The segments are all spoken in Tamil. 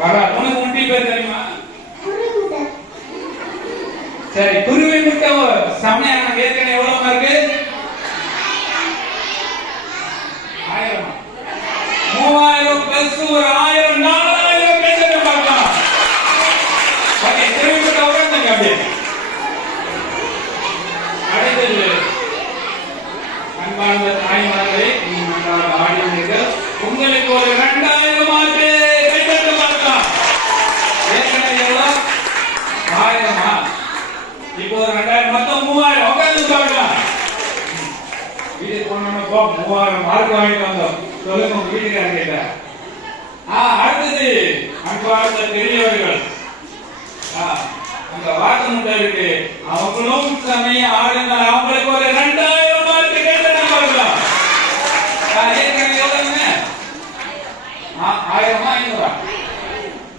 வரா. உனக்கு முட்டை பேர் தெரியுமா? சரி, குருவி முட்டை சமயம் ஏற்கனவே எவ்வளவு மார்க்கு? 1000. 3000 பிளஸ் ஒரு 1000 4000 பேர் பார்க்கலாம். ஓகே, குருவி முட்டை உட்காந்துங்க அப்படியே. அடுத்தது அன்பார்ந்த தாய்மார்களே, ஆடியன்ஸுக்கு உங்களுக்கு ஒரு 2000 மார்க் கைத்தட்டு பார்க்கலாம். ஏற்கனவே எவ்வளவு? 1000. இப்போ ஒரு 2000 மொத்தம் 3000. உட்காந்து பார்க்கலாம். வீட்டுக்கு போனோம்னா 3000 மார்க் வாங்கிட்டு வந்தோம். சொல்லுங்க உங்க வீட்டுக்காரங்க கிட்ட. அடுத்தது அன்பார்ந்த பெரியவர்கள், அந்த வாக்கு முட்டை இருக்கு, அவங்களும் சமயம் ஆடுங்க. அவங்களுக்கு ஒரு 2000 மார்க் கைத்தட்டு பார்க்கலாம். ஏற்கனவே எவ்வளவுங்க? 1000 500.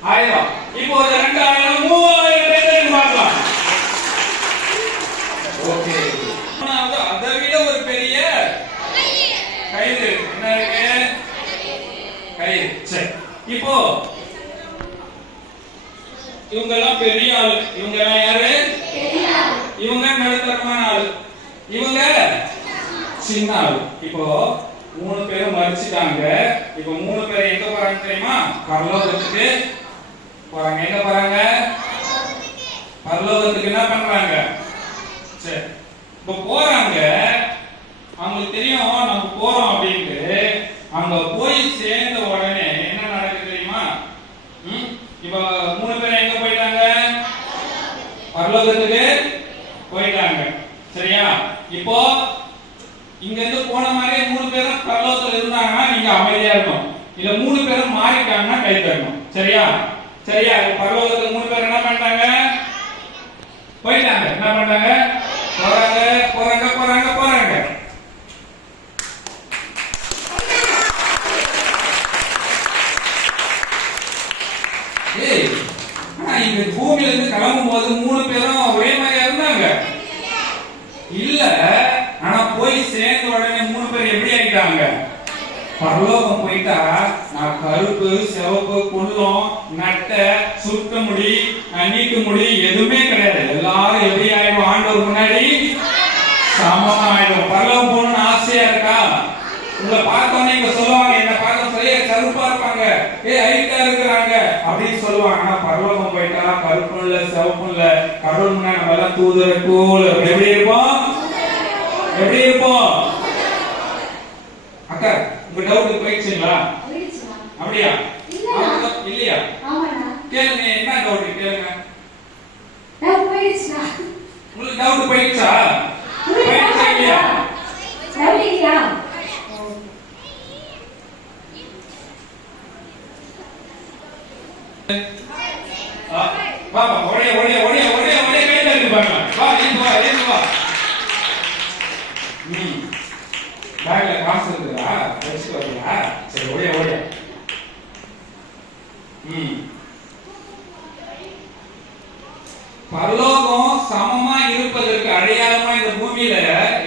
1000. இப்போ ஒரு 2000 3000 கைத்தட்டு பார்க்கலாம். ஓகே, அதை விட ஒரு பெரிய கயிறு என்ன இருக்கு? கயிறு. சரி, இப்போ இவங்க எல்லாம் பெரிய ஆளு. இவங்க எல்லாம் யாரு? இவங்க நடுத்தரமான ஆளு, இவங்க சின்ன ஆளு. இப்போ 3 பேரும் மறிச்சிட்டாங்க. இப்போ 3 பேர் எங்க போறாங்க தெரியுமா? பரலோகத்துக்கு போறாங்க. எங்க போறாங்க? பரலோகத்துக்கு. என்ன பண்றாங்க? சரி, இப்ப போறாங்க. அவங்களுக்கு தெரியும் நம்ம போறோம் அப்படின்ட்டு. அங்க போய் சேர்ந்த உடனே என்ன நடக்குது தெரியுமா? இப்ப 3 பேர் எங்க போயிட்டாங்க? பரலோகத்துக்கு போயிட்டாங்க. சரியா? இப்போ இங்க இருந்து போன மாதிரி 3 பேரும் பரலோகத்துல இருந்தாங்கன்னா நீங்க அமைதியா இருக்கணும். இல்ல 3 பேரும் மாறிட்டாங்கன்னா கை தரணும். சரியா? சரியா? பரலோகத்துக்கு 3 பேர் என்ன பண்ணிட்டாங்க? போயிட்டாங்க. என்ன பண்ணாங்க? போறாங்க போறாங்க போறாங்க போறாங்க. இங்க பூமியில இருந்து கிளம்பும் போது 3 பேரும் ஒரே மாதிரியா இருந்தாங்க இல்ல. ஆனா போய் சேர்ந்த உடனே 3 பேர் எப்படி ஆயிட்டாங்க? பரலோகம் போயிட்டா நான் கருப்பு சிவப்பு குள்ளம் நட்டை சுருக்க முடி நீட்டு முடி எதுவுமே கிடையாது. எல்லாரும் எப்படி ஆயிடும்? ஆண்டவர் முன்னாடி சமமா ஆயிடும். பரலோகம் போகணும்னு ஆசையா இருக்கா? உங்களை பார்த்தோன்னே இங்க சொல்லுவாங்க, என்ன பார்க்க சொல்லிய கருப்பா இருப்பாங்க, ஹைட்டா இருக்கிறாங்க அப்படின்னு சொல்லுவாங்க. ஆனா பரலோகம் போயிட்டா கருப்பும் இல்ல சிவப்பும் இல்ல. கடவுள் முன்னாடி நம்ம எல்லாம் தூதர் கூல் எப்படி இருப்போம்? எப்படி இருப்போம்? அக்கா, உங்க டவுட் போயிடுச்சுங்களா? அப்படியா? இல்லையா? கேளுங்க, என்ன டவுட் கேளுங்க. உங்களுக்கு டவுட் போயிடுச்சா? போயிடுச்சா இல்லையா? வா வா, ஓடிய ஓடிய ஓடிய ஓடிய ஓடிய கை தட்டி பாருங்க. வா, ஏந்து வா, ஏந்து வா. பேக்ல காசு இருக்குதா? வச்சுட்டு வரீங்களா? சரி, ஓடிய ஓடிய. பரலோகம் சமமா இருப்பதற்கு அடையாளமா இந்த பூமியில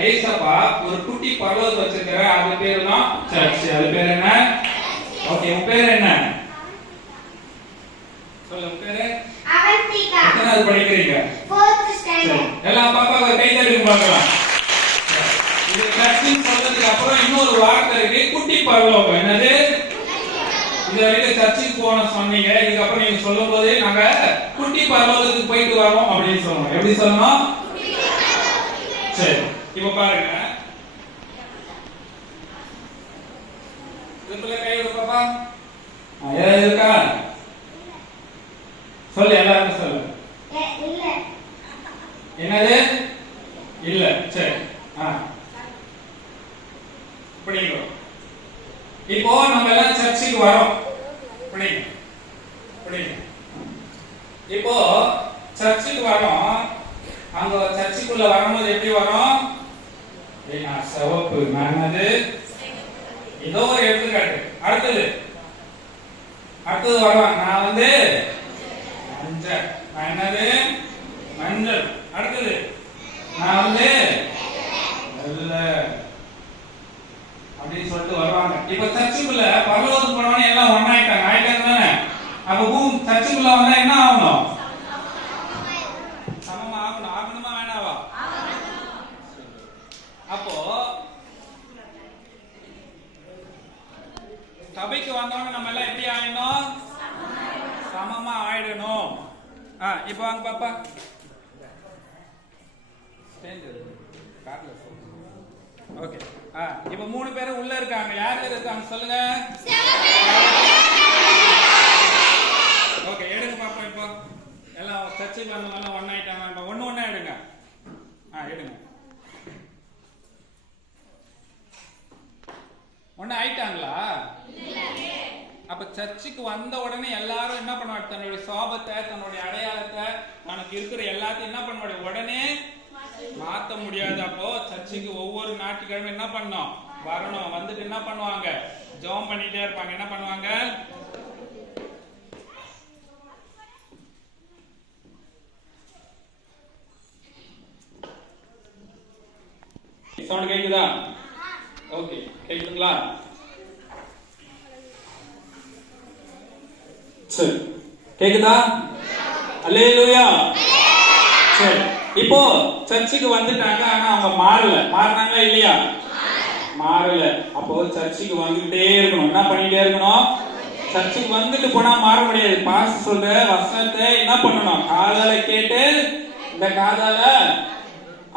ஏசப்பா ஒரு குட்டி பரலோகம் வச்சிருக்கிற. அது பேரு தான் சர்ச். அது பேர் என்ன? ஓகே, உன் பேர் என்ன? சொல்லுங்க, உன் பேரு? அவந்திகா. எத்தனாவது படிக்கிறீங்க? 4th standard. எல்லா பாப்பாவை கை தட்டி பார்க்கலாம். இது சர்ச்சின் சொல்றதுக்கு அப்புறம் இன்னொரு வார்த்தை இருக்கு, குட்டி பரலோகம். என்னது? இது வரைக்கும் சர்ச்சுக்கு போன சொன்னீங்க, இதுக்கப்புறம் நீங்க சொல்லும் போது நாங்க குட்டி பரலோகத்துக்கு போயிட்டு வரோம் அப்படின்னு சொல்லணும். எப்படி சொல்லணும்? சரி, இப்ப பாருங்க. இதுல கை விடு பாப்பா. யாராவது இருக்கா? சொல்லு, எல்லாரும் சொல்லு. இல்ல. என்னது? இல்ல. சரி, படிங்க. இப்போ நம்ம எல்லாம் சர்ச்சுக்கு வரோம். படிங்க படிங்க. இப்போ சர்ச்சுக்கு வரோம். அங்க சர்ச்சுக்குள்ள வரும்போது எப்படி வரோம்? நான் சிவப்பு, என்னது? ஏதோ ஒரு எடுத்துக்காட்டு. அடுத்தது வருவாங்க. நான் வந்து மஞ்சள். என்னது? மஞ்சள். அடுத்தது நான் வந்து வெள்ளை அப்படின்னு சொல்லிட்டு வருவாங்க. இப்ப சர்ச்சுக்குள்ள பரலோகம் போனவனே எல்லாம் ஒன்னாயிட்டாங்க. ஆயிட்டாங்க தானே? அப்ப பூமி மாறிடணும். இப்போ வாங்க பாப்பா. ஓகே. இப்போ 3 பேரும் உள்ள இருக்காங்க. யார் இருக்காங்க சொல்லுங்க. ஓகே, எடுங்க பாப்பா. இப்போ எல்லாம் சர்ச்சுக்கு வந்தவங்க ஒண்ணா ஆயிட்டாங்க. ஒண்ணா எடுங்க. எடுங்க. ஒண்ணு ஆயிட்டாங்களா? அப்ப சர்ச்சுக்கு வந்த உடனே எல்லாரும் என்ன பண்ணுவாங்க? தன்னுடைய சாபத்தை, தன்னுடைய அடையாளத்தை, தனக்கு இருக்கிற எல்லாத்தையும் என்ன பண்ணுவாங்க? உடனே மாத்த முடியாது. அப்போ சர்ச்சுக்கு ஒவ்வொரு ஞாயிற்றுக்கிழமை என்ன பண்ணோம்? வரணும். வந்துட்டு என்ன பண்ணுவாங்க? ஜெபம் பண்ணிட்டே இருப்பாங்க. என்ன பண்ணுவாங்க? சவுண்ட் கேக்குதா? ஓகே, கேக்குதுங்களா? சரி, கேக்குதா? அல்லேலூயா. சரி, இப்போ சர்ச்சுக்கு வந்துட்டாங்க. ஆனா அவங்க மாறினாங்களா இல்லையா? மாறல. அப்போ சர்ச்சுக்கு வந்துட்டே இருக்கணும். என்ன பண்ணிட்டே இருக்கணும்? சர்ச்சுக்கு வந்துட்டு போனா மாற முடியாது. பாஸ்டர் சொல்ற வசனத்தை என்ன பண்ணணும்? காதால கேட்டு இந்த காதால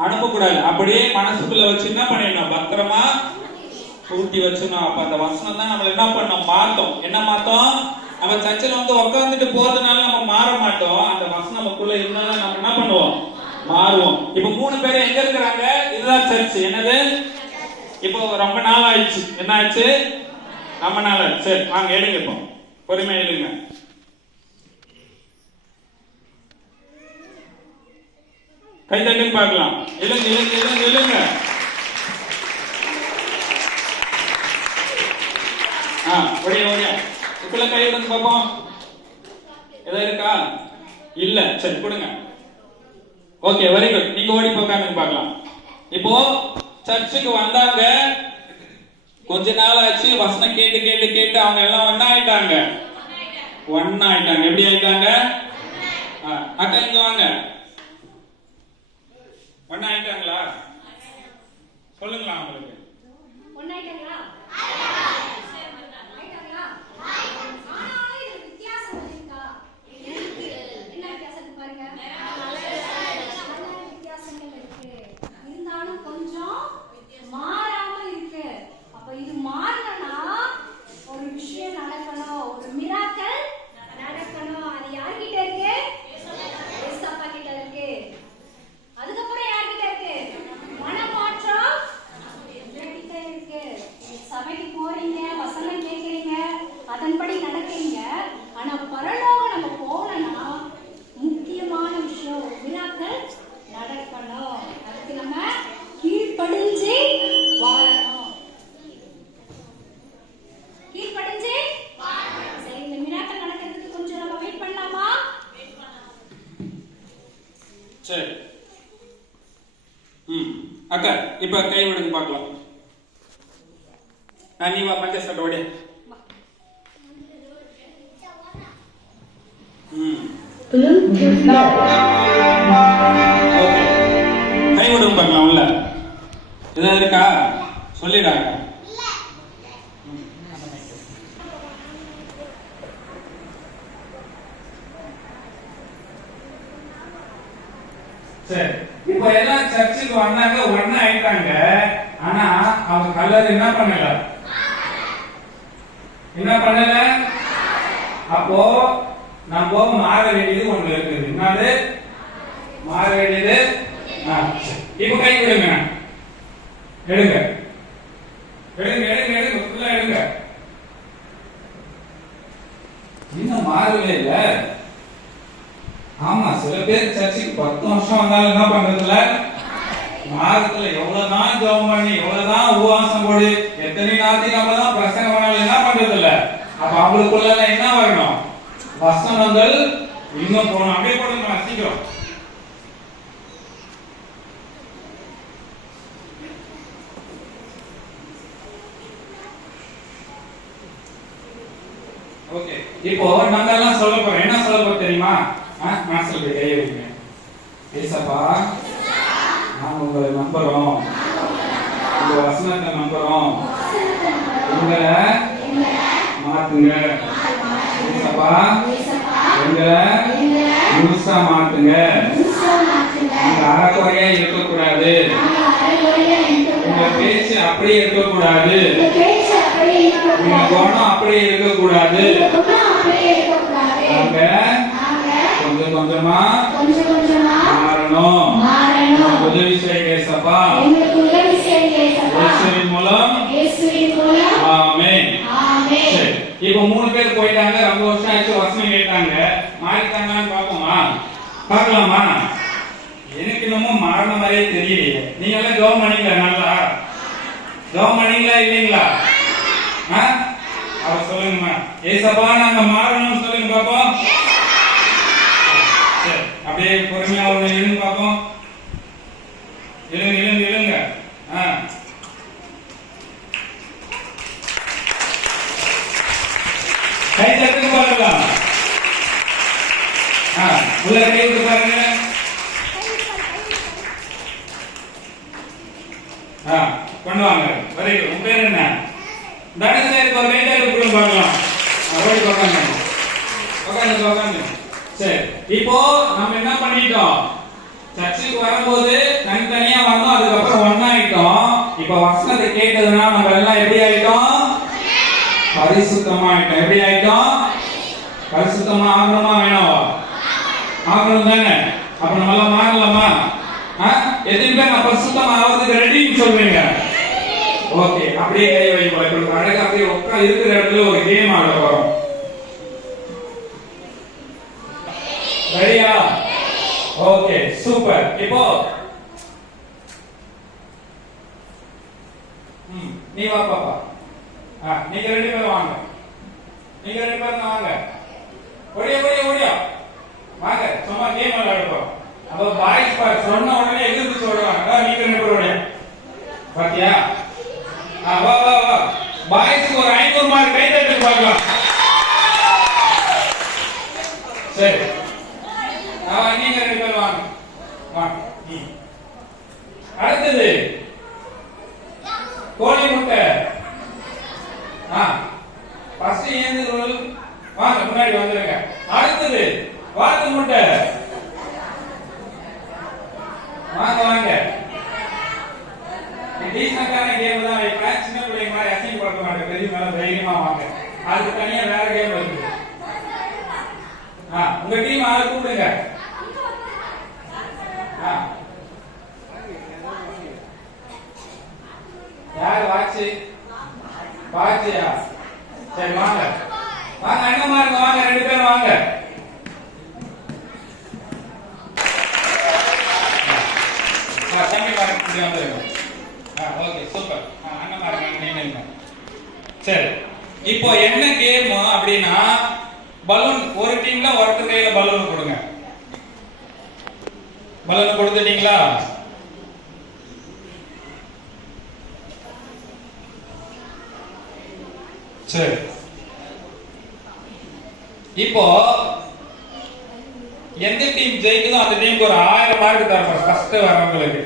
அனுப்பக்கூடாது. அப்படியே மனசுக்குள்ள வச்சு என்ன பண்ணிடணும்? பத்திரமா பூட்டி வச்சுக்கணும். அப்ப அந்த வசனம் தான் நம்மள என்ன பண்ணோம்? மாத்தோம். என்ன மாத்தோம்? நம்ம சர்ச்சில் வந்து உட்காந்துட்டு போறதுனால நம்ம மாற மாட்டோம். அந்த வசனம் நமக்குள்ள இருந்தாலும் நம்ம என்ன பண்ணுவோம்? மாறுவோம். இப்ப 3 பேர் எங்க இருக்கிறாங்க? இதுதான் சர்ச். என்னது? இப்போ ரொம்ப நாள் ஆயிடுச்சு. என்ன ஆச்சு? ரொம்ப நாள் ஆச்சு. சரி, வாங்க எடுங்க. இப்போ பொறுமையா எடுங்க. கை தட்டி பார்க்கலாம். எழுங்க எழுங்க எழுங்க எழுங்க. ஒடியா ஒடியா. இப்பல கை விடுங்க பாப்போம். ஏதாவது இருக்கா? இல்ல. சரி, கொடுங்க. Okay, very good. நீங்க ஓடி போகாம பார்க்கலாம். இப்போ சர்ச்சுக்கு வந்தாங்க. கொஞ்ச நாள் ஆச்சு. வசனம் கேட்டு கேட்டு கேட்டு அவங்க எல்லாம் ஒண்ணா ஆயிட்டாங்க. எப்படி ஆயிட்டாங்க? அக்கா இங்க வாங்க. ஒண்ணா ஆயிட்டாங்களா? சொல்லுங்களா உங்களுக்கு. அதன்படி நடக்கிறீங்க. ஆனா பரலோகம் நம்ம போனோம்னா முக்கியமான விஷயம் மிராக்கள் நடக்கணும். அதுக்கு நம்ம கீழ்ப்படிஞ்சு வாழணும். கீழ்ப்படிஞ்சு சரி, இந்த மிராக்கள் நடக்கிறதுக்கு கொஞ்சம் நம்ம வெயிட் பண்ணலாமா? சரி. அக்கா இப்ப கை விடுங்க பார்க்கலாம். நீ வா பஞ்ச சட்டை ஓடி. கை விடுங்க பார்க்கலாம். உள்ள ஏதாவது இருக்கா? சொல்லிடாங்க. சரி, இப்ப எல்லாம் சர்ச்சுக்கு வந்தாங்க. ஒண்ணா ஆயிட்டாங்க. ஆனா அவங்க கலர் என்ன பண்ணல? அப்போ நம்ம மாற வேண்டியது ஒண்ணு இருக்குது. என்னது மாற வேண்டியது? இப்ப கை விடுங்க. எடுங்க எடுங்க எடுங்க எடுங்க. ஃபுல்லா எடுங்க. இன்னும் மாறவே இல்ல. ஆமா, சில பேர் சர்ச்சுக்கு 10 வருஷம் வந்தாலும் என்ன பண்றதுல மாதத்துல எவ்வளவுதான் ஜெபம் பண்ணி எவ்வளவுதான் உபவாசம் போடு எத்தனை நாளைக்கு நம்ம தான் பிரசங்கம் பண்ணாலும் என்ன பண்றது இல்ல. அப்ப அவங்களுக்குள்ள என்ன வரணும்? வசனங்கள் இன்னும் போகணும். அப்படியே போடுங்க சீக்கிரம். ஓகே, இப்போ நம்ம எல்லாம் சொல்ல போறோம். என்ன சொல்ல போறோம் தெரியுமா? மனசுல கையை வைங்க. ஏசப்பா, நாங்க உங்களை நம்புறோம். உங்க வசனத்தை நம்புறோம். உங்களை மாத்துங்க. ஏசப்பா, எங்களை முழுசா மாத்துங்க. நீங்க அறக்குறையா இருக்கக்கூடாது. உங்க பேச்சு அப்படியே இருக்கக்கூடாது. உங்க குணம் அப்படியே இருக்கக்கூடாது. நாங்க கொஞ்சம் கொஞ்சமா மாறணும். உதவி செய்யுங்க ஏசப்பா. இயேசுவின் மூலம் ஆமென். சரி, இப்போ 3 பேர் போயிட்டாங்க. ரொம்ப வருஷம் ஆச்சு, வசனம் கேட்டாங்க. மாறிட்டாங்கன்னு பாப்போமா? பார்க்கலாமா? எனக்கு இன்னமும் மாறின மாதிரியே தெரியலையே. நீங்க எல்லாம் ஜெபம் பண்ணீங்களா? நல்லா ஜெபம் பண்ணீங்களா இல்லைங்களா? அவர் சொல்லுங்கம்மா. ஏசப்பா நாங்க மாறணும்னு சொல்லுங்க பாப்போம். சரி, அப்படியே பொறுமையா ஒரு எழுந்து பாப்போம். எழுங்க எழுங்க எழுங்க. கை தட்டுக்கு பாருங்களா. உள்ள கை விட்டு பாருங்க. பண்ணுவாங்க. Very good. உங்க பேர் என்ன? தனசேகர். ஒரு கை தட்டு கூட பார்க்கலாம். ஓடி பார்க்காங்க. உட்காந்து. சரி, இப்போ நம்ம என்ன பண்ணிட்டோம்? சர்ச்சுக்கு வரும்போது தனித்தனியா வந்தோம், அதுக்கப்புறம் ஒன்னாயிட்டோம். இப்ப வசனத்தை கேட்டதுன்னா நம்ம எல்லாம் எப்படி ஆயிட்டோம்? பரிசுத்தமாயிட்டோம். எப்படி ஆயிட்டோம்? பரிசுத்தமா ஆகணுமா வேணாவா? ஆகணும் தானே? அப்ப நம்ம எல்லாம் மாறலாமா? எத்தனை பேர் நான் பரிசுத்தமா ஆகிறதுக்கு ரெடின்னு சொல்றீங்க? ஓகே, அப்படியே கை வைப்போம். இப்ப அழகா அப்படியே உட்கா இருக்கிற இடத்துல ஒரு கேம் ஆட போறோம். ரெடியா? Okay, super. இப்போ நீ வா பாப்பா. நீங்க 2 பேரும் வாங்க. நீங்க 2 பேரும் வாங்க. ஓடியா வாங்க. சும்மா கேம் விளையாடுறோம். அப்ப பாய்ஸ் பார் சொன்ன உடனே எதிர்த்து சொல்றாங்க. நீங்க 2 பேரும் ஓடியா. பாத்தியா? வா பாய்ஸ்க்கு ஒரு 500 மார்க் கை தட்டி பார்க்கலாம். சரி, நீங்க 2 பேரும் வாங்க. அடுத்தது கோழி முட்டை. ஃபர்ஸ்ட் ஏந்து வாங்க, முன்னாடி வந்துருங்க. அடுத்தது வாத்து முட்டை. வாங்க. டீசன்டான கேம் தான் வைப்பேன். சின்ன பிள்ளைங்க மாதிரி அசிங்க படுத்த மாட்டேன். பெரிய மேல தைரியமா வாங்க. அதுக்கு தனியா வேற கேம் இருக்கு. உங்க டீம் ஆளை கூப்பிடுங்க. யாரு வாட்சியா? சரி வாங்க அண்ணமா இருங்க. வாங்க 2 பேரும் வாங்க. தம்பி பாருங்க வந்துருங்க. Okay, super. அண்ணமா இருங்க. நீங்க சரி, இப்போ என்ன கேம் அப்படின்னா, பலூன் ஒரு டீம்ல ஒருத்தர் கையில பலூன் கொடுங்க. பலூன் கொடுத்துட்டீங்களா? சரி, இப்போ எந்த டீம் ஜெயிக்குதோ அந்த டீமுக்கு ஒரு 1000 மார்க் தரப்போம். ஃபர்ஸ்ட் வரவங்களுக்கு.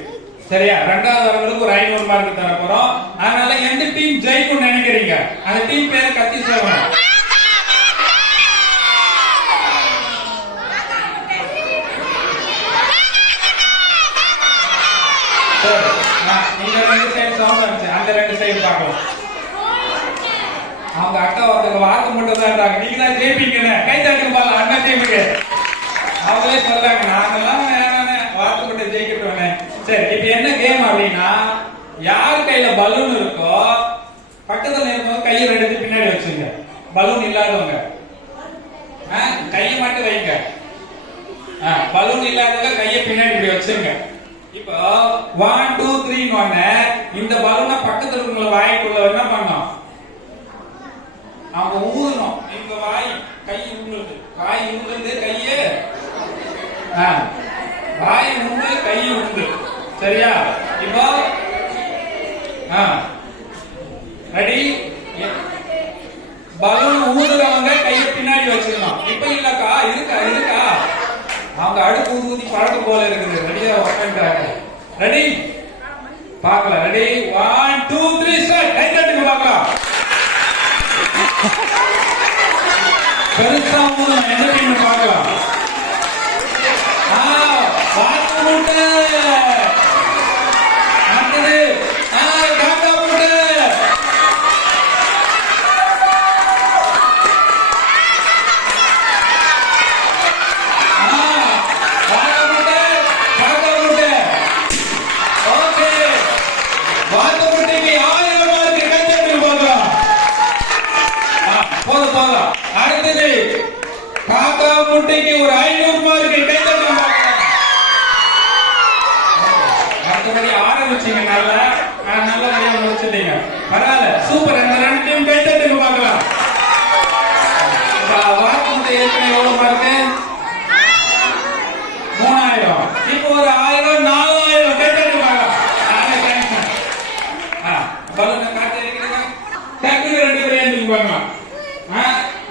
சரியா? 2வது வரவங்களுக்கு ஒரு 500 மார்க் தரப்போறோம். அதனால எந்த டீம் ஜெயிக்கும் நினைக்கிறீங்க? அந்த டீம் பேரை கத்தி சொல்லணும். நீங்க 2 சைடு சவுண்ட் வந்துச்சு. அந்த 2 சைடு பார்க்கலாம். அவங்க அக்கா ஒருத்தங்க வாக்கு மட்டும் தான் இருந்தாங்க. நீங்க தான் ஜெயிப்பீங்கன்னு கை தட்டுங்க பாருங்க. அண்ணா ஜெயிப்பீங்க. அவங்களே சொல்றாங்க, நாங்கெல்லாம் வாக்கு மட்டும் ஜெயிக்கிட்டோன்னு. சரி, இப்ப என்ன கேம் அப்படின்னா, யார் கையில பலூன் இருக்கோ பக்கத்துல இருக்கவங்க கையை 2 பின்னாடி வச்சுங்க. பலூன் இல்லாதவங்க கையை மட்டும் வைங்க. பலூன் இல்லாதவங்க கையை பின்னாடி இப்படி வச்சுங்க. இப்போ 1 2 3 இந்த பலூனை பக்கத்துல இருக்கவங்க வாய்க்குள்ள என்ன பண்ணோம்? அவங்க ஊதணும். இந்த கை உங்களுக்கு வாய் உண்டு, கையே வாய் உண்டு, கை உண்டு. சரியா? இப்போ ரெடி? பலூன் ஊதுறவங்க கையை பின்னாடி வச்சிடணும். இப்ப இல்லக்கா இருக்கா அவங்க அடுப்பு ஊதி பழக்கம் போல இருக்குது. ரெடியா உட்காந்துட்டாங்க. ரெடி? பார்க்கலாம். ரெடி? 1 2 3 ஸ்டார்ட். கை தட்டுங்க பார்க்கலாம். பெருசா போதும், எந்த டீம் பார்க்கலாம். வாத்து முட்டை. அடுத்தது காக்கா முட்டை. வாத்து முட்டை, காக்கா முட்டை. ஓகே, வாத்து முட்டைக்கு 1000 மார்க் கைத்தட்டி பார்க்கலாம். போதும் போதும். அடுத்தது காக்கா முட்டைக்கு ஒரு 500 மார்க் கைத்தட்டி பார்க்கலாம். அடுத்தபடி ஆரம்பிச்சீங்க, நல்லா நல்லபடியா முடிச்சிட்டீங்க. பரவாயில்ல, சூப்பர். இந்த 2 டீம் கைத்தட்டி பார்க்கலாம். வாத்து முட்டை ஏற்கனவே எவ்வளவு மார்க்கு? 3000. இப்போ ஒரு 1000, 4000 கைத்தட்டி பார்க்கலாம். பலூனை காட்டு இருக்கிறீங்க. டக்குனு 2 பேரும் ஏந்திரிச்சு பார்க்கலாம்.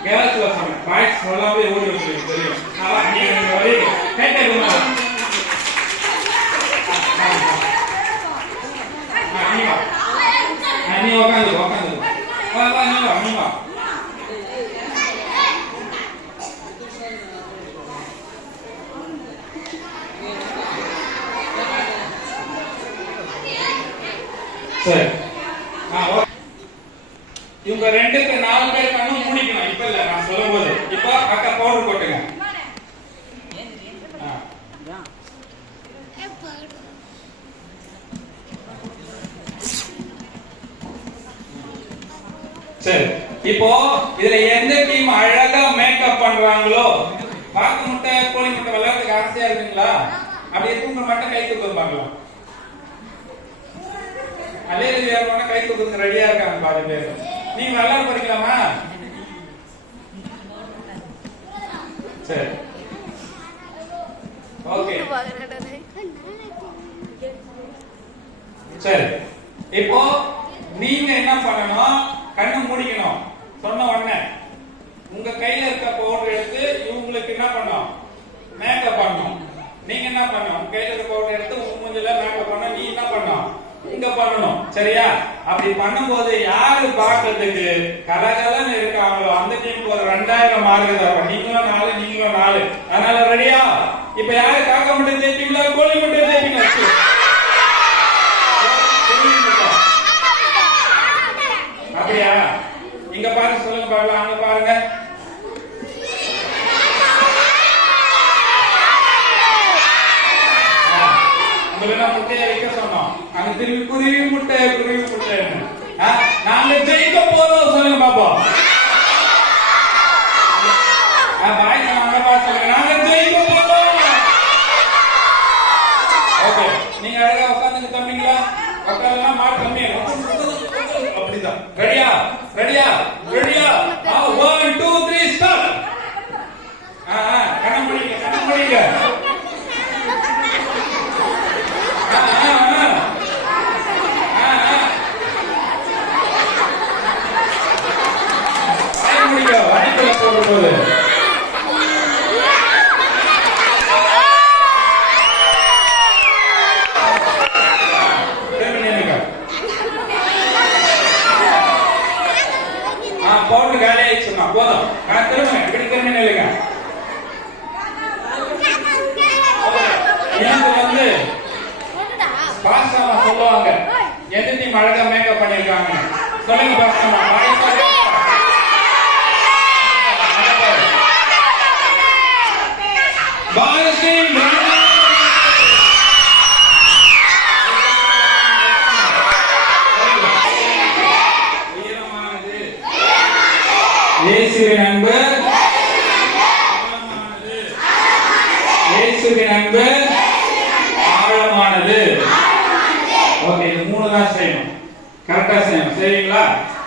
கேர்ள்ஸ்ல சொன்னேன், பாய்ஸ் சொல்லாம ஓடி வந்து தெரியும். கைத்தட்டி நீ உட்காந்து உட்காந்து நீ வா. சரி, இவங்க 2க்கு 4 பேர் கண்ணும் மூடிக்கணும். இப்ப இல்ல, நான் சொல்லும் போது. இப்போ அக்கா பவுடர் போட்டுங்க. சரி, இப்போ இதுல எந்த டீம் அழகா மேக்கப் பண்றாங்களோ, வாத்து முட்டை கோழி முட்டை விளையாடுறதுக்கு ஆசையா இருக்குங்களா? அப்படியே தூங்க மட்டும் கை தூக்க பார்க்கலாம். அதே வேறமான கை தூக்குங்க, ரெடியா இருக்காங்க 4 பேர். நீங்க விளையாட போறீங்களாமா? சரி, ஓகே. சரி, இப்போ நீங்க என்ன பண்ணணும்? கண்ணு மூடிக்கணும். சொன்ன உடனே உங்க கையில இருக்க பவுடர் எடுத்து இவங்களுக்கு என்ன பண்ணணும்? மேக்கப் பண்ணணும். நீங்க என்ன பண்ணணும்? உங்க கையில இருக்க பவுடர் எடுத்து உங்க மூஞ்சில மேக்கப் பண்ண, நீ என்ன பண்ணணும்? இங்க பண்ணணும். சரியா? அப்படி பண்ணும்போது யாரு பாக்குறதுக்கு கலகலன்னு இருக்காங்களோ அந்த டீமுக்கு ஒரு 2000 மார்க் தரும். நீங்களும் 4, நீங்களும் 4. அதனால ரெடியா? இப்ப யாரு காக்கா முட்டை ஜெயிப்பீங்களா, கோழி முட்டை ஜெயிப்பீங்களா? அப்படியா? இங்க பாருங்க, சொல்லுங்க பார்க்கலாம். அங்க பாருங்க. உங்களுக்கு முட்டையை வைக்க சொன்னோம். அங்க திரும்பி குருவி முட்டை, குருவி முட்டை. நாங்க ஜெயிக்க போறோம் சொல்லுங்க பாப்போம். பாய் அங்க பாத்து சொல்லுங்க, நாங்க ஜெயிக்க போறோம். ஓகே, நீங்க அழகா உட்கார்ந்து தம்பிங்களா? உட்கார்ந்தா மார்க் கம்மியா அப்படிதான். ரெடியா? ரெடியா? ரெடியா? 1 2 3 ஸ்டார்ட். கண்ண முடிங்க, கண்ண முடிங்க. வாய்ப்புல போடும்போது பவுடர் காலி ஆயிடுச்சுமா, போதும். திரும்ப இப்படி திரும்ப நில்லுங்க. எனக்கு பாஸ்டாமா சொல்லுவாங்க எந்த டீம் அழகா மேக்கப் பண்ணிருக்காங்க. சொல்லுங்க பாஸ்டாமா. இயேசுவின் அன்பு, இயேசுவின் அன்பு ஆழமானது. ஓகே, இது 3 தான் செய்யணும். கரெக்டா செய்யணும். சரிங்களா?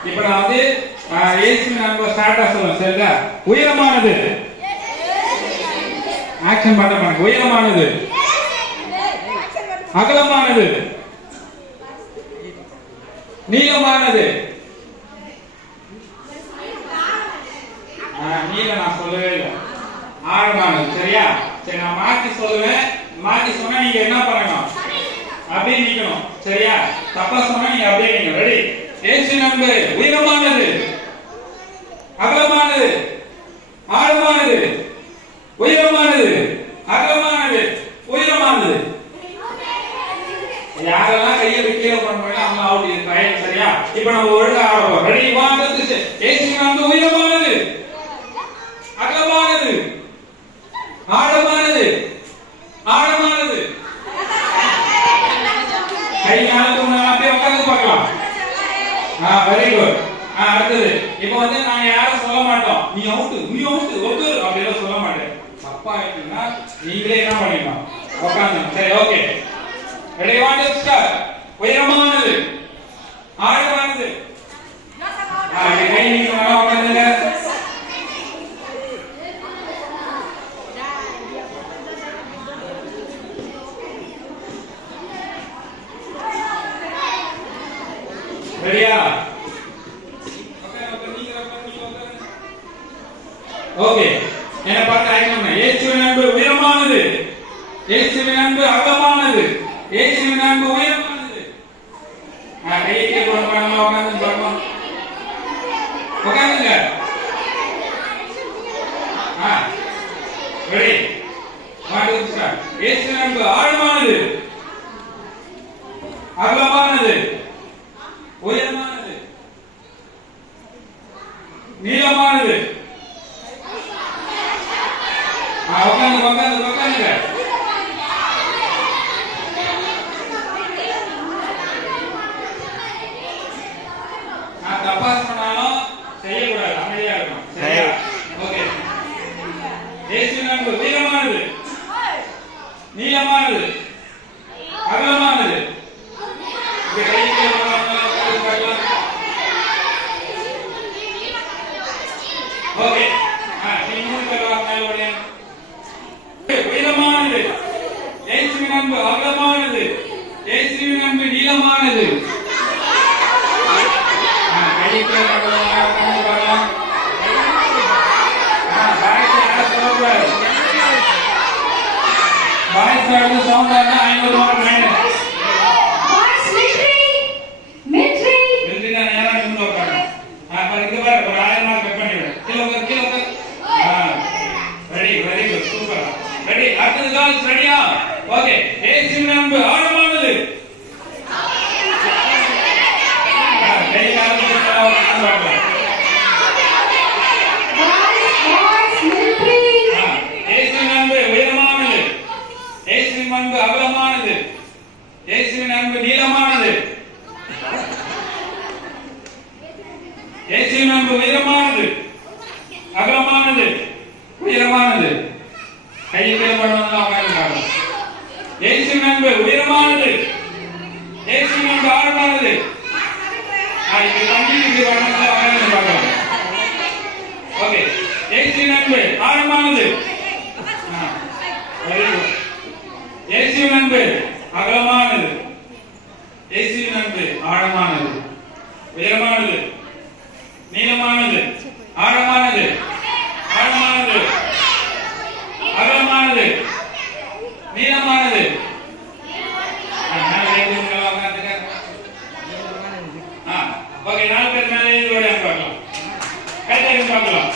இப்ப நான் வந்து இயேசுவின் அன்பு ஸ்டார்ட்டா சொல்லுவேன். சரிங்களா? உயரமானது. ஆக்ஷன் பண்ண பாருங்க. உயரமானது, அகலமானது, நீளமானது. நீல நான் சொல்லவே இல்லை. ஆழமானது. சரியா? சரி, நான் மாத்தி சொல்லுவேன். மாத்தி சொன்னா நீங்க என்ன பண்ணணும்? அப்படியே நிக்கணும். சரியா? தப்பா சொன்னா நீங்க அப்படியே நிக்கணும். ரெடி? இயேசு அன்பு உயரமானது, அகலமானது, ஆழமானது, உயரமானது, அகலமானது, உயரமானது. யாரெல்லாம் கையை கீழே பண்ணுவாங்க அவங்க அவுட். ரைட், சரியா? இப்போ நம்ம ஒழுங்கா ஆடுவோம். ரெடி 1 2 3. இயேசுவின் அன்பு உயரமானது, அகலமானது, ஆழமானது, ஆழமானது. கை நாளுக்கு முன்னால அப்படியே உட்கார்ந்து பார்க்கலாம். Very good. அடுத்தது இப்போ வந்து நாங்க யாரும் சொல்ல மாட்டோம் நீ அவுட் ஒத்து அப்படி எல்லாம் சொல்ல மாட்டேன். தப்பா ஆயிட்டுன்னா நீங்களே என்ன பண்ணிடலாம், உட்காந்து. சரி, ஓகே. Ready 1 2 start. உயரமானது, ஆழமானது. கை நீங்க நல்லா உட்காந்துங்க. ரெடியா? ஓகே, என்ன பார்த்து ஆயிக்கணும். இயேசுவின் அன்பு உயரமானது, இயேசுவின் அன்பு அகலமானது, இயேசுவின் அன்பு உயரமானது. கையை கீழே போடாம உட்கார்ந்து பாருங்க. உட்காருங்க. Ready 1 2 start. இயேசுவின் அன்பு ஆழமானது, அகலமானது, உயரமானது, நீளமானது. உட்காந்துங்க. தப்பா சொன்னாலும் செய்யக்கூடாது, அமைதியா இருக்கணும். சரியா? ஓகே. இயேசுவின் அன்பு உயரமானது, நீளமானது, அகலமானது. ஓகே. உயரமானது, இயேசுவின் அன்பு அகலமானது, இயேசுவின் அன்பு நீளமானது. ஆழமானது, இயேசுவின் அன்பு உயரமானது, இயேசுவின் அன்பு அகலமானது, இயேசுவின் அன்பு நீளமானது, இயேசுவின் அன்பு உயரமானது, அகலமானது, உயரமானது. கையை கீழே போடுறதெல்லாம் உட்கார்ந்துருக்காங்க. இயேசுவின் அன்பு உயரமானது, இயேசுவின் அன்பு ஆழமானது. இது கண்டிப்பா வரணும்னா உட்கார்ந்துருக்காங்க. ஓகே. இயேசுவின் அன்பு ஆழமானது, இயேசுவின் அன்பு அகலமானது, இயேசுவின் அன்பு ஆழமானது, உயரமானது, நீளமானது, ஆழமானது, ஆழமானது, அகலமானது, நீளமானது. ஓகே, 4 பேர் மேலே இதோட பார்க்கலாம். கைத்தறி பார்க்கலாம்.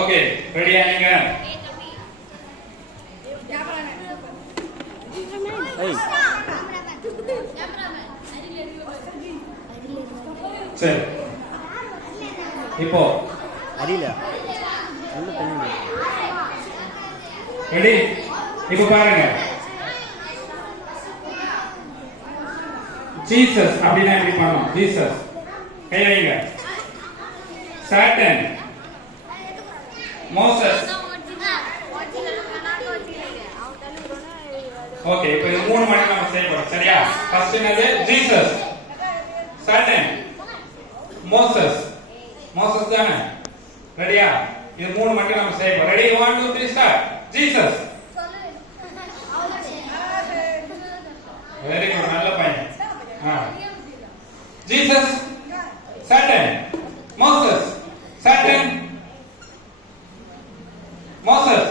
ஓகே, ரெடியா நீங்க? சரி, இப்போ அடியில ரெடி? இப்போ பாருங்க. ஜீசஸ் அப்படின்னா எப்படி பண்ணணும்? ஜீசஸ் கை வைங்க. Satin, Moses. ஓகே, இப்போ இது 3 மட்டும் நம்ம செய்ய போறோம். சரியா? ஃபர்ஸ்ட் என்னது? Jesus, satin, Moses. மோசஸ் தானே? ரெடியா? இது 3 மட்டும் நம்ம செய்ய போறோம். Ready 1 2 3 start. Jesus. Very good, நல்ல பையன். Jesus, Satan, Moses. Satan. Moses.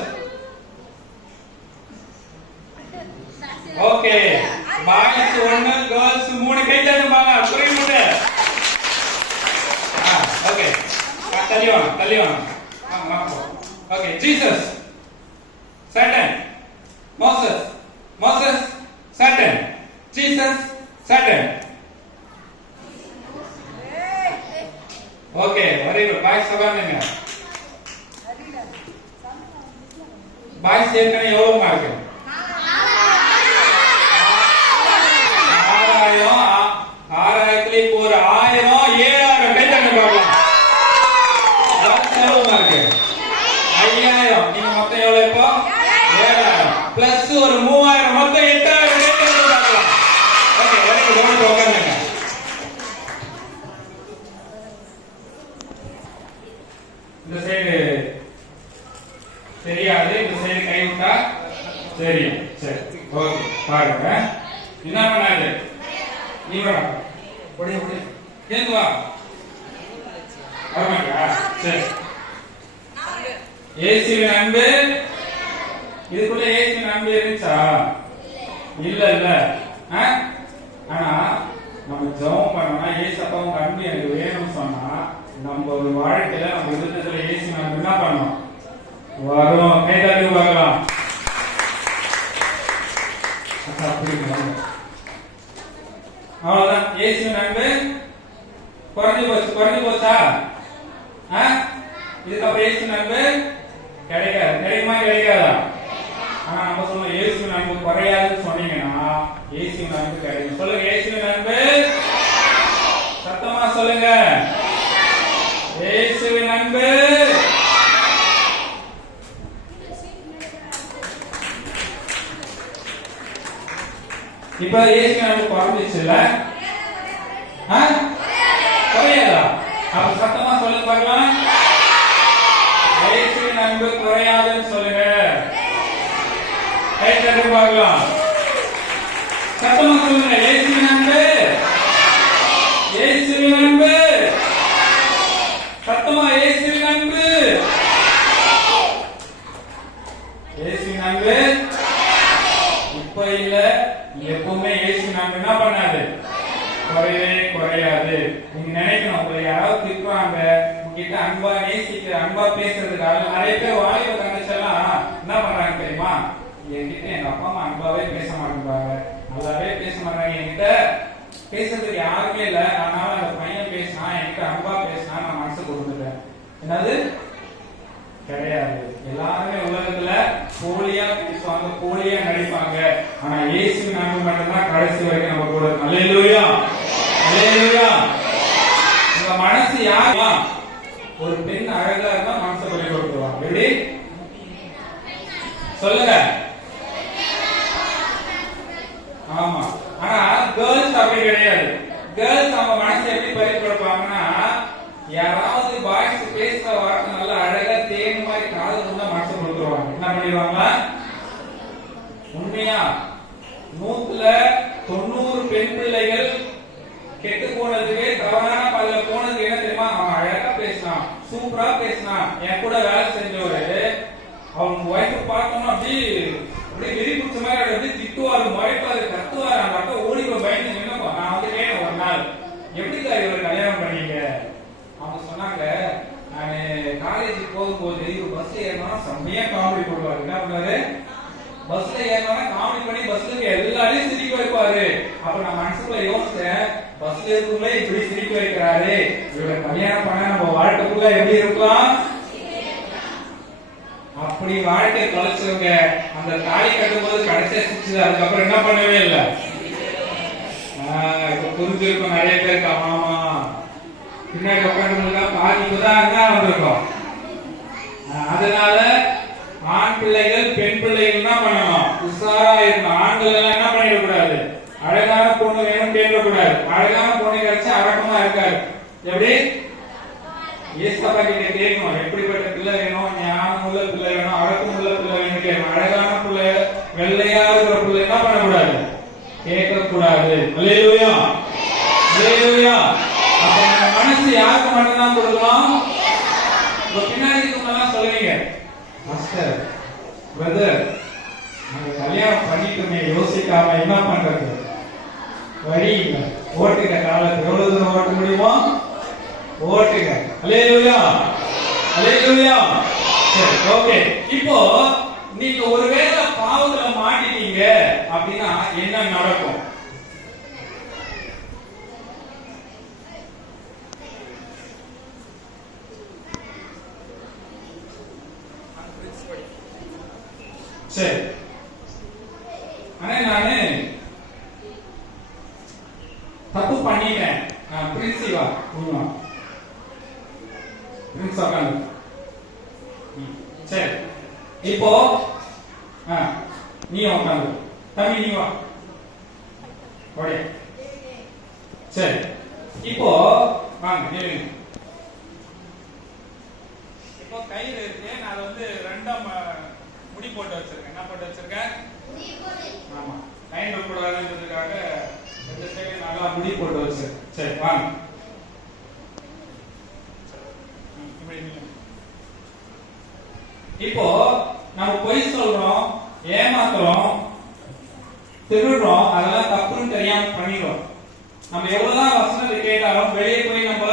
Okay. Boys 1, girls 3 கை தட்டுவாங்க. புரியுது? Okay. தள்ளி வாங்க. Okay, Jesus. Satan. Moses. Satan. Jesus. Satan. Okay, very good. Boys சபானுங்க. Boys ஏற்கனவே எவ்வளவு மார்க்? 6000 இப்போ ஒரு 1000 7000 கை தட்ட பார்க்கலாம். எவ்வளவு மார்க்? 5000. நீங்க மொத்தம் எவ்வளவு இப்போ? 7000 பிளஸ் ஒரு 3000 மொத்தம் 8000 கை தட்ட பார்க்கலாம். Okay, very good. உட்காருங்க. இந்த சைடு தெரியாது, இந்த சைடு கை விட்டா தெரியும். சரி, ஓகே, பாருங்க. என்ன பண்ணாது? நீ வரா ஓடி கேந்து வா. வரமாட்டா? சரி. இயேசுவின் அன்பு, இதுக்குள்ள இயேசுவின் அன்பு இருந்துச்சா? இல்ல. ஆனா நம்ம ஜெபம் பண்ணோம்னா இயேசப்பா உங்க அன்பு எனக்கு வேணும்னு சொன்னா நம்ம ஒரு வாழ்க்கையில நம்ம இருதயத்துல இயேசுவின் அன்பு என்ன பண்ணணும்? வரும். கை தட்டி பார்க்கலாம். அவ்வளவுதான். இயேசுவின் அன்பு குறைஞ்சு போச்சா? இதுக்கப்புறம் இயேசுவின் அன்பு கிடைக்காது. கிடைக்காதா? ஆனா நம்ம சொல்லுவோம் இயேசுவின் அன்பு குறையாதுன்னு சொன்னீங்கன்னா இயேசுவின் அன்பு கிடைக்கும். சொல்லுங்க, இயேசுவின் அன்பு. சத்தமா சொல்லுங்க, இயேசுவின் அன்பு. இப்ப இயேசுவின் அன்பு குறைஞ்சிச்சுல்ல? குறையாதா? அப்ப சத்தமா சொல்லுங்க பார்க்கலாம். இயேசுவின் அன்பு குறையாதுன்னு சொல்லுங்க. கை தட்டி பார்க்கலாம். சத்தமா சொல்லுங்க, இயேசுவின் அன்பு. சத்தமா இயேசுவின் அன்பு. இயேசுவின் அன்பு இப்ப இல்ல, எப்பவுமே இயேசுவின் அன்பு என்ன பண்ணாது? குறையவே குறையாது. நீங்க நினைக்கணும், உங்களை யாராவது திட்டுவாங்க, உங்ககிட்ட அன்பா நேசிக்கிற அன்பா பேசுறதுக்காக நிறைய பேர் வாலிப தங்கச்செல்லாம் என்ன பண்றாங்க தெரியுமா? என்கிட்ட எங்க அப்பா அம்மா அன்பாவே பேச மாட்டேங்கிறாங்க, நல்லாவே பேச மாட்டாங்க, என்கிட்ட பேசுறதுக்கு யாருமே இல்ல, அதனால அந்த பையன் பேசினா என்கிட்ட அன்பா பேசினா நான் மனசு கொடுத்துட்டேன். என்னது? கிடையாது. எல்லாருமே உலகத்துல போலியா பேசுவாங்க, போலியா நடிப்பாங்க. ஆனா இயேசுவின் அன்பு மட்டும்தான் கடைசி வரைக்கும் நம்ம கூட. அல்லேலூயா, அல்லேலூயா. உங்க மனசு யாரா? ஒரு பெண் அழகா இருந்தா மனசை பறி கொடுத்துருவா. எப்படி சொல்லுங்க? ஆமா. ஆனா கேர்ள்ஸ் அப்படி கிடையாது. கேர்ள்ஸ் அவங்க மனசை எப்படி பறி கொடுப்பாங்கன்னா, யாராவது பாய்ஸ் பேசுற வார்த்தை நல்லா அழகா தேன் மாதிரி காது முன்னா மனசு கொடுத்துருவாங்க. என்ன பண்ணிடுவாங்க? உண்மையா 100% பெண் பிள்ளைகள் கெட்டு போனதுக்கு, தவறான பாதையில போனதுக்கு என்ன தெரியுமா? அவன் அழகா பேசினான், சூப்பரா பேசினான், என் கூட வேலை செஞ்சவரு அவங்க ஒய்ஃபை பார்த்தோம்னா அப்படியே வெறி பிடிச்ச மாதிரி அப்படி திட்டுவாரு, முறைப்பாரு, கத்துவாரு. அந்த அக்கா ஓடி போய் பயந்து நின்னப்பா. நான் வந்து கேட்டேன் ஒரு நாள், எப்படிக்கா இவரு கல்யாணம் பண்ணீங்க? அவங்க சொன்னாங்க, நான் காலேஜுக்கு போகும்போது இவர் பஸ்ல ஏறினா செம்மையா காமெடி போடுவாரு. என்ன பண்ணாரு? பஸ்ல ஏறினா காமெடி பண்ணி பஸ்ல எல்லாரையும் சிரிக்க வைப்பாரு. அப்ப நான் மனசுக்குள்ள யோசிச்சேன், பஸ்ல இருக்குள்ளே இப்படி சிரிக்க வைக்கிறாரு, இவரை கல்யாணம் பண்ண நம்ம வாழ்க்கைக்குள்ள எப்படி இருக்கலாம்? அப்படி வாழ்க்கை தொலைச்சவங்க அந்த தாலி கட்டும்போது கடைசியா சிரிச்சது, அதுக்கப்புறம் என்ன பண்ணவே இல்லை. இப்ப புரிஞ்சிருக்கும் நிறைய பேருக்கு. ஆமா, பின்னாடி உட்காந்துருக்கா பாதிப்புதான் என்ன வந்திருக்கும். அதனால ஆண் பிள்ளைகள் பெண் பிள்ளைகள் என்ன பண்ணணும்? உஷாரா இருக்கணும். ஆண்கள் எல்லாம் என்ன பண்ணிடக்கூடாது? அழகான பொண்ணு வேணும் கேட்கக்கூடாது. அழகான பொண்ணு கிடைச்சா அடக்கமா இருக்காரு. எப்படி? ஏசப்பா கிட்ட கேட்கணும், எப்படிப்பட்ட பிள்ளை வேணும்? ஞானம் உள்ள பிள்ளை வேணும், அடக்கம் உள்ள பிள்ளை வேணும் கேட்கணும். அழகான பிள்ளை, வெள்ளையா இருக்கிற பிள்ளை என்ன பண்ணக்கூடாது? கேட்கக்கூடாது. அல்லேலூயா, அல்லேலூயா. அப்ப நம்ம மனசு சான்ஸ் யாருக்கு மட்டும் தான் கொடுக்கலாம்? உங்க பின்னாடி இருக்கவங்கலாம் சொல்லுவீங்க, மாஸ்டர் பிரதர் நாங்க கல்யாணம் பண்ணிட்டுமே யோசிக்காம என்ன பண்றது, வழி இல்லை, ஓட்டுங்க காலத்து எவ்வளவு தூரம் ஓட்ட முடியுமோ ஓட்டுங்க. அல்லேலூயா அல்லேலூயா. சரி ஓகே. இப்போ நீங்க ஒருவேளை பாவத்துல மாட்டிட்டீங்க அப்படின்னா என்ன நடக்கும்? சரி, ஆனா நானு தப்பு பண்ணிட்டேன், நான் பிரின்சிவா சரி. இப்போ நீ உட்காந்து தம்பி நீ வா. சரி, இப்போ வாங்க. இப்போ கயிறு இருக்கு, நான் வந்து ரெண்டாம் முடி போட்டு வச்சிருக்கேன். என்ன போட்டு வச்சிருக்கேன்? ஆமா, லைன் கூடாதுன்றதுக்காக இந்த சைடு நல்லா முடி போட்டு வச்சிருக்கேன். சரி வாங்க. இப்போ நம்ம பொய் சொல்றோம், ஏமாத்துறோம், திருடுறோம், அதெல்லாம் தப்புன்னு தெரியாம பண்ணிடுறோம். நம்ம எவ்வளவுதான் வசனத்தை கேட்டாலும் வெளியே போய் நம்ம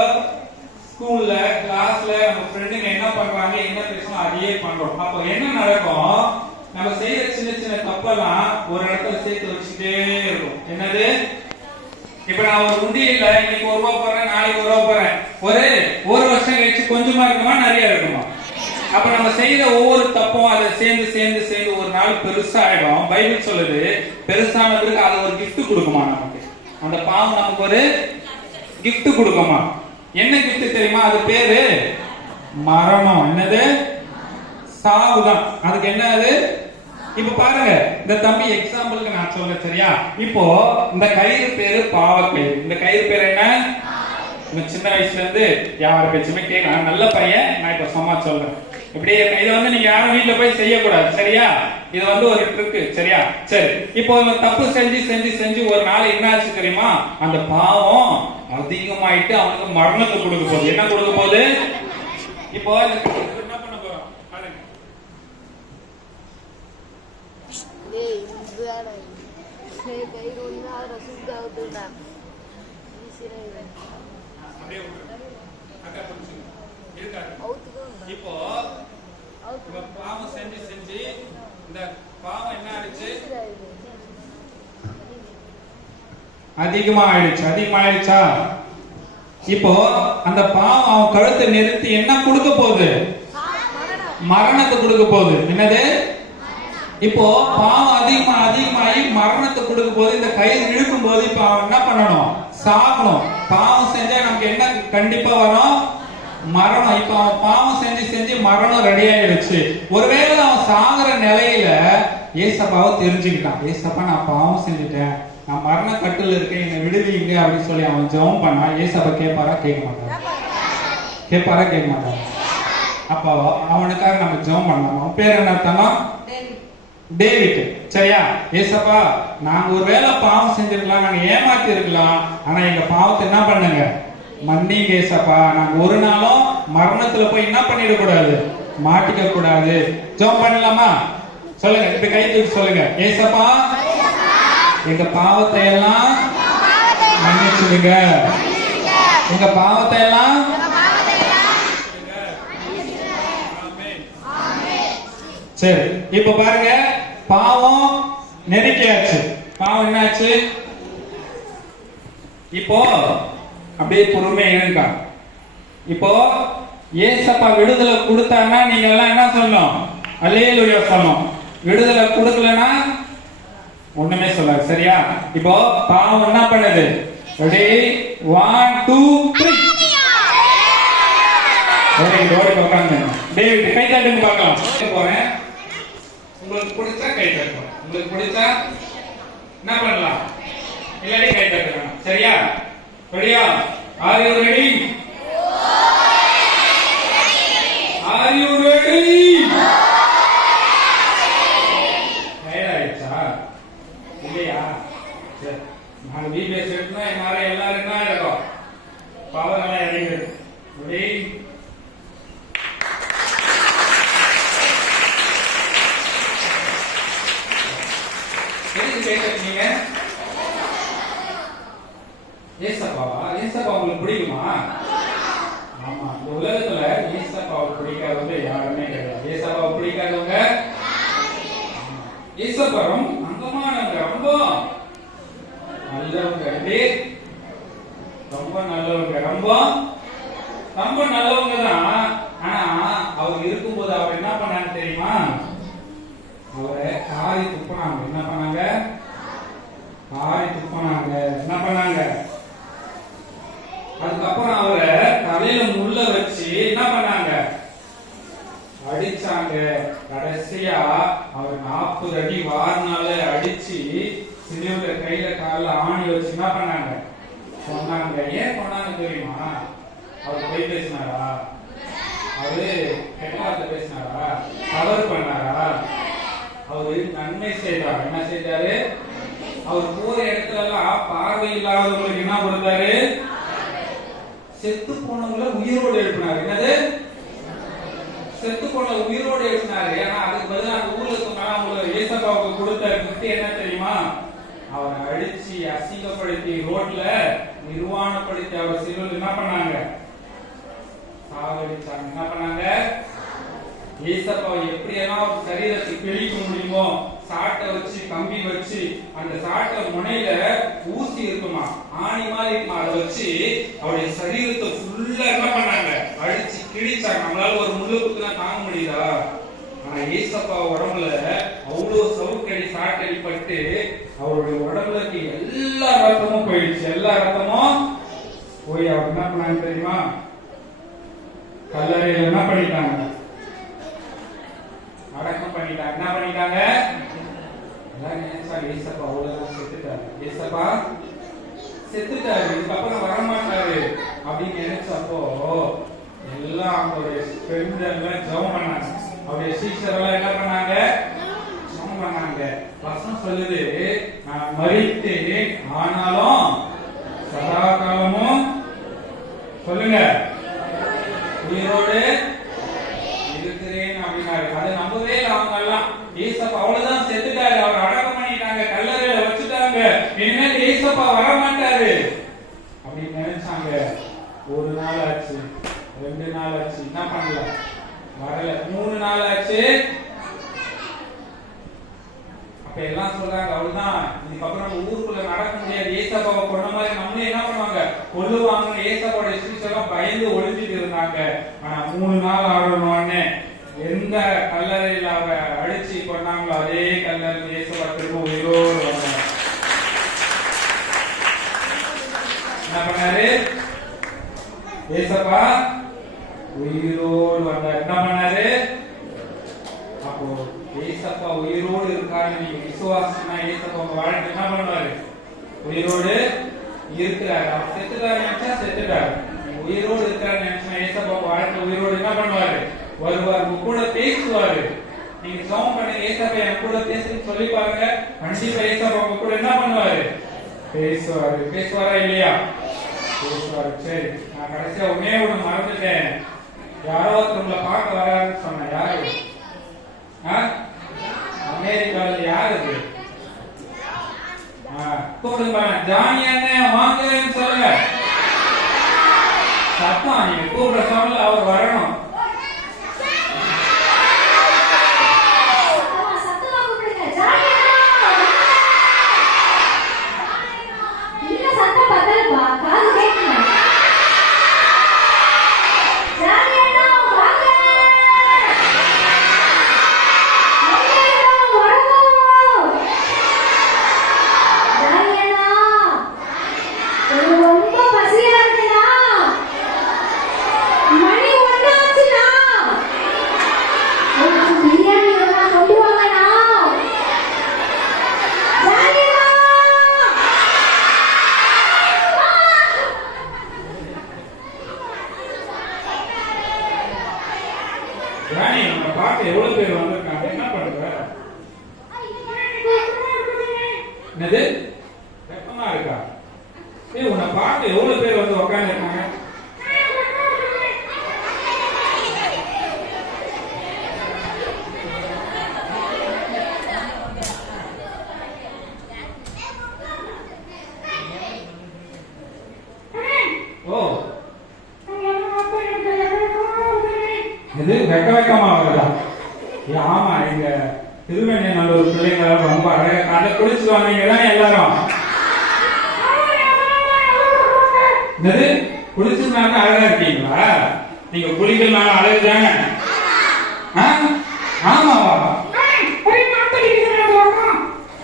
ஸ்கூல்ல கிளாஸ்ல நம்ம ஃப்ரெண்டுங்க என்ன பண்றாங்க என்ன பேசணும் அதையே பண்றோம். அப்போ என்ன நடக்கும்? நம்ம செய்யற சின்ன சின்ன தப்பெல்லாம் ஒரு இடத்துல சேர்த்து வச்சுட்டே இருக்கும். என்னது? இப்ப நான் ஒரு உண்டியல்ல இன்னைக்கு 1 ரூபாய் போறேன், நாளைக்கு 1 ரூபாய் போறேன், ஒரு வருஷம் கழிச்சு கொஞ்சமா இருக்குமா நிறைய இருக்குமா? அப்ப நம்ம செய்யற ஒவ்வொரு தப்பும் அதை சேர்ந்து சேர்ந்து சேர்ந்து ஒரு நாள் பெருசா ஆயிடும். பைபிள் சொல்லுது, பெருசான பிறகு அது ஒரு கிஃப்ட் கொடுக்குமா நமக்கு. அந்த பாவம் நமக்கு ஒரு கிஃப்ட் கொடுக்குமா? என்ன கிஃப்ட் தெரியுமா? அது பேரு மரணம். என்னது? சாவுதான். அதுக்கு என்ன அது? இப்ப பாருங்க, இந்த தம்பி எக்ஸாம்பிளுக்கு நான் சொல்ல, சரியா? இப்போ இந்த கயிறு பேரு பாவக்கயிறு. இந்த கயிறு பேர் என்ன? சின்ன வயசுல இருந்து யார் பேச்சுமே கேட்கலாம், நல்ல பையன். நான் இப்ப சும்மா சொல்றேன். இப்படியே இதை வந்து நீங்க யாரும் வீட்டுல போய் செய்யக்கூடாது, சரியா? இது வந்து ஒரு ட்ரிக்கு, சரியா? சரி, இப்போ தப்பு செஞ்சு செஞ்சு செஞ்சு ஒரு நாள் என்ன ஆச்சு தெரியுமா? அந்த பாவம் அதிகமாயிட்டு அவனுக்கு மரணத்தை கொடுக்க போகுது. என்ன கொடுக்க போகுது? இப்போ என்ன பண்ண போறோம்? இப்போ பாவம் செஞ்சு செஞ்சு இந்த பாவம் என்ன ஆயிடுச்சு? அதிகமாயிடுச்சா? இப்போ அந்த பாவம் அவன் கழுத்தை நிறுத்தி என்ன கொடுக்க போகுது? மரணத்தை கொடுக்க போகுது. என்னது? இப்போ பாவம் அதிகமாகி மரணத்தை கொடுக்க போது இந்த கயிறு இழுக்கும் போது இப்ப அவன் என்ன பண்ணணும்? சாகணும். பாவம் செஞ்சா நமக்கு என்ன கண்டிப்பா வரும்? மரணம். இப்ப அவன் பாவம் செஞ்சு செஞ்சு மரணம் ரெடி ஆயிடுச்சு. ஒருவேளை அவன் சாகுற நிலையில ஏசப்பாவை தெரிஞ்சுக்கிட்டான். ஏசப்பா நான் பாவம் செஞ்சுட்டேன், நான் மரண கட்டுல இருக்கேன், என்னை விடுவீங்க அப்படின்னு சொல்லி அவன் ஜெபம் பண்ணா. ஏசப்பா கேட்பாரா? கேட்க மாட்டான். கேட்பாரா? கேட்க மாட்டான். அப்போ அவனுக்காக நம்ம ஜெபம் பண்ணலாம். அவன் பேர் என்ன அர்த்தமா? டேவிட், சரியா? ஏசப்பா நாங்க ஒருவேளை பாவம் செஞ்சிருக்கலாம், நாங்க ஏமாத்தி இருக்கலாம், ஆனா எங்க பாவத்தை என்ன பண்ணுங்க? மன்னிங்க ஏசப்பா. நாங்க ஒரு நாளும் மரணத்துல போய் என்ன பண்ணிட கூடாது, மாட்டிக்க கூடாது. ஜெபம் பண்ணலாமா? சொல்லுங்க, இப்ப கை தூக்கி சொல்லுங்க, ஏசப்பா எங்க பாவத்தை எல்லாம் மன்னிச்சுடுங்க, எங்க பாவத்தை எல்லாம். சரி, இப்ப பாருங்க, பாவம் நெருக்கியாச்சு. பாவம் என்னாச்சு? இப்போ அப்படியே பொறுமையா இருங்க. இப்போ ஏசப்பா விடுதலை கொடுத்தாங்கன்னா நீங்க எல்லாம் என்ன சொல்லணும்? அல்லேலூயா சொல்லணும். விடுதலை கொடுக்கலன்னா ஒண்ணுமே சொல்லாது, சரியா? இப்போ பாவம் என்ன பண்ணுது? ரெடி 1 2 3 ஓடி உட்காந்து டேவிட் கை தட்டுங்க பார்க்கலாம். போறேன், உங்களுக்கு பிடிச்சா கை தட்டணும், உங்களுக்கு பிடிச்சா என்ன பண்ணலாம், இல்லாட்டி கை தட்டலாம், சரியா? ரெடியா? Are you ready? Are you ready? ஆயிடுச்சா இல்லையா? சரி, நான் வீட்டுல சேர்த்துனா எல்லாரும் என்ன இருக்கும்? பவர் எல்லாம் இறங்கிடுது. பிடிக்குமா? ஆமா, இந்த உலகத்துல ஏசப்பாவை பிடிக்காதவங்க யாருமே கிடையாது. ஏசப்பாவை பிடிக்காதவங்க ஏசப்பரம் அங்கமானவங்க, ரொம்ப நல்லவங்க, ரொம்ப நல்லவங்க, ரொம்ப ரொம்ப நல்லவங்க தான். ஆனா அவர் இருக்கும்போது அவர் என்ன பண்ணாங்க தெரியுமா? அவரை காரி துப்புனாங்க. என்ன பண்ணாங்க? காரி துப்புனாங்க. என்ன பண்ணாங்க? அதுக்கப்புறம் அவரை தலையில முள்ள வச்சு என்ன பண்ணாங்க? அடிச்சாங்க. கடைசியா அவர் 40 அடி வார்னால அடிச்சு சிலுவையில கையில கால ஆணி வச்சு என்ன பண்ணாங்க? சொன்னாங்க. ஏன் பண்ணாங்க தெரியுமா? அவர் போய் பேசினாரா? அவரு கெட்ட பேசினாரா? தவறு பண்ணாரா? அவரு நன்மை செய்தார். என்ன செய்தாரு? அவர் போற இடத்துல எல்லாம் பார்வை இல்லாதவங்களுக்கு என்ன கொடுத்தாரு? செத்து போனவங்களை உயிரோடு எழுப்பினார். என்னது? செத்து போன உயிரோடு எழுப்பினாரு. ஏன்னா அதுக்கு பதிலாக அந்த ஊர்ல சொன்னாங்க ஏசப்பாவுக்கு கொடுத்த கிஃப்ட் என்ன தெரியுமா? அவரை அடிச்சு அசிங்கப்படுத்தி ரோட்ல நிர்வாணப்படுத்தி அவர் சிலுவையில் என்ன பண்ணாங்க? சாவடிச்சாங்க. என்ன பண்ணாங்க? ஏசப்பாவை எப்படியெல்லாம் சரீரத்தை கிழிக்க முடியுமோ சாட்டை வச்சு கம்பி வச்சு அந்த சாட்டை முனையில ஊசி இருக்குமா, ஆணி மாதிரி இருக்குமா, அதை வச்சு அவருடைய சரீரத்தை ஃபுல்லா என்ன பண்ணாங்க? அடிச்சு கிழிச்சாங்க. நம்மளால ஒரு முள்ளு குத்துனா தாங்க முடியுதா? ஆனா ஏசப்பா உடம்புல அவ்வளவு சவுக்கடி சாட்டடி பட்டு அவருடைய உடம்புல எல்லா ரத்தமும் போயிடுச்சு. எல்லா ரத்தமும் போய் அவர் என்ன பண்ணாங்க தெரியுமா? கல்லறையில என்ன பண்ணிட்டாங்க? அடக்கம் பண்ணிட்டாங்க. என்ன பண்ணிட்டாங்க? எல்லாரும் நினைச்சாங்க ஏசப்பா அவ்வளவுதான் செத்துட்டாரு, ஏசப்பா செத்துட்டாரு, இதுக்கப்புறம் வரமாட்டாரு அப்படின்னு நினைச்சப்போ எல்லாம் அவருடைய ஃப்ரெண்ட் எல்லாம் ஜெபம் பண்ணாங்க. அவருடைய சீஷர் எல்லாம் என்ன பண்ணாங்க? ஜெபம் பண்ணாங்க. வசனம் சொல்லுது, நான் மரித்தேன் ஆனாலும் சதா காலமும் சொல்லுங்க உயிரோடு இருக்கிறேன் அப்படின்னாரு. அதை நம்பவே இல்லை அவங்க எல்லாம். ஏசப்பா அவ்வளவுதான் செத்துட்டாரு, அவர் அடக்கம் பண்ணிட்டாங்க, கல்லறையில வச்சுட்டாங்க, இனிமேல் ஏசப்பா வரமாட்டாரு அப்படின்னு நினைச்சாங்க. ஒரு நாள் ஆச்சு, 2 நாள் ஆச்சு, என்ன பண்ணல, வரல. 3 நாள் ஆச்சு. அப்ப எல்லாம் சொல்றாங்க அவ்வளவுதான், இதுக்கப்புறம் நம்ம ஊருக்குள்ள நடக்க முடியாது, ஏசப்பாவை கொண்ட மாதிரி நம்மளே என்ன பண்ணுவாங்க, கொல்லுவாங்க. ஏசப்பாவோட எல்லாம் பயந்து ஒளிஞ்சிட்டு இருந்தாங்க. ஆனா 3 நாள் ஆகணும்னு எந்த கல்லறையில் அவ அடிச்சு கொண்டாங்களோ அதே கல்லறையில் ஏசப்பா திரும்ப உயிரோடு வந்தாங்க. என்ன பண்ணாரு? ஏசப்பா உயிரோடு வந்தார். என்ன பண்ணாரு? அப்போ ஏசப்பா உயிரோடு இருக்காருன்னு நீங்க விசுவாசம்னா ஏசப்பா உங்க வாழ்க்கை என்ன பண்ணுவாரு? உயிரோடு இருக்கிறாரு. அவர் செத்துட்டாரு நினைச்சா செத்துட்டாரு, உயிரோடு இருக்காரு நினைச்சா ஏசப்பா உங்க வாழ்க்கை உயிரோடு என்ன பண்ணுவாரு? வருவார், உங்க கூட பேசுவாரு. நீங்க ஜெபம் பண்ணுங்க, ஏசப்பா என் கூட பேசுன்னு சொல்லி பாருங்க, கண்டிப்பா ஏசப்பா உங்க கூட என்ன பண்ணுவாரு? பேசுவாரு. பேசுவாரா இல்லையா? பேசுவாரு. சரி, நான் கடைசியா ஒண்ணு மறந்துட்டேன். யாரோ ஒருத்தவங்களை பார்க்க வராருன்னு சொன்ன, யாரு? அமெரிக்காவில் யாரு? கூப்பிடுங்க, ஜானி அண்ணன் வாங்கன்னு சொல்லுங்க. சத்தம் நீங்க கூப்பிட சொல்ல அவர் வரணும். எவ்வளவு பேர் வந்திருக்காங்க, என்ன பண்ற? என்னது வெப்பமா இருக்கா? உன்னை பார்க்க எவ்வளவு பேர் வந்து உட்கார்ந்து இருக்காங்க? ஓ இது வெக்கமா வருதா? ஆமா, எங்க திருவெண்ணநல்லூர் பிள்ளைங்க ரொம்ப அழகா அதை குளிச்சு வந்தீங்க தானே எல்லாரும்? என்னது குளிச்சுனாலும் அழகா இருக்கீங்களா? நீங்க குளிக்கலாம் அழகு தானே? ஆமாவா?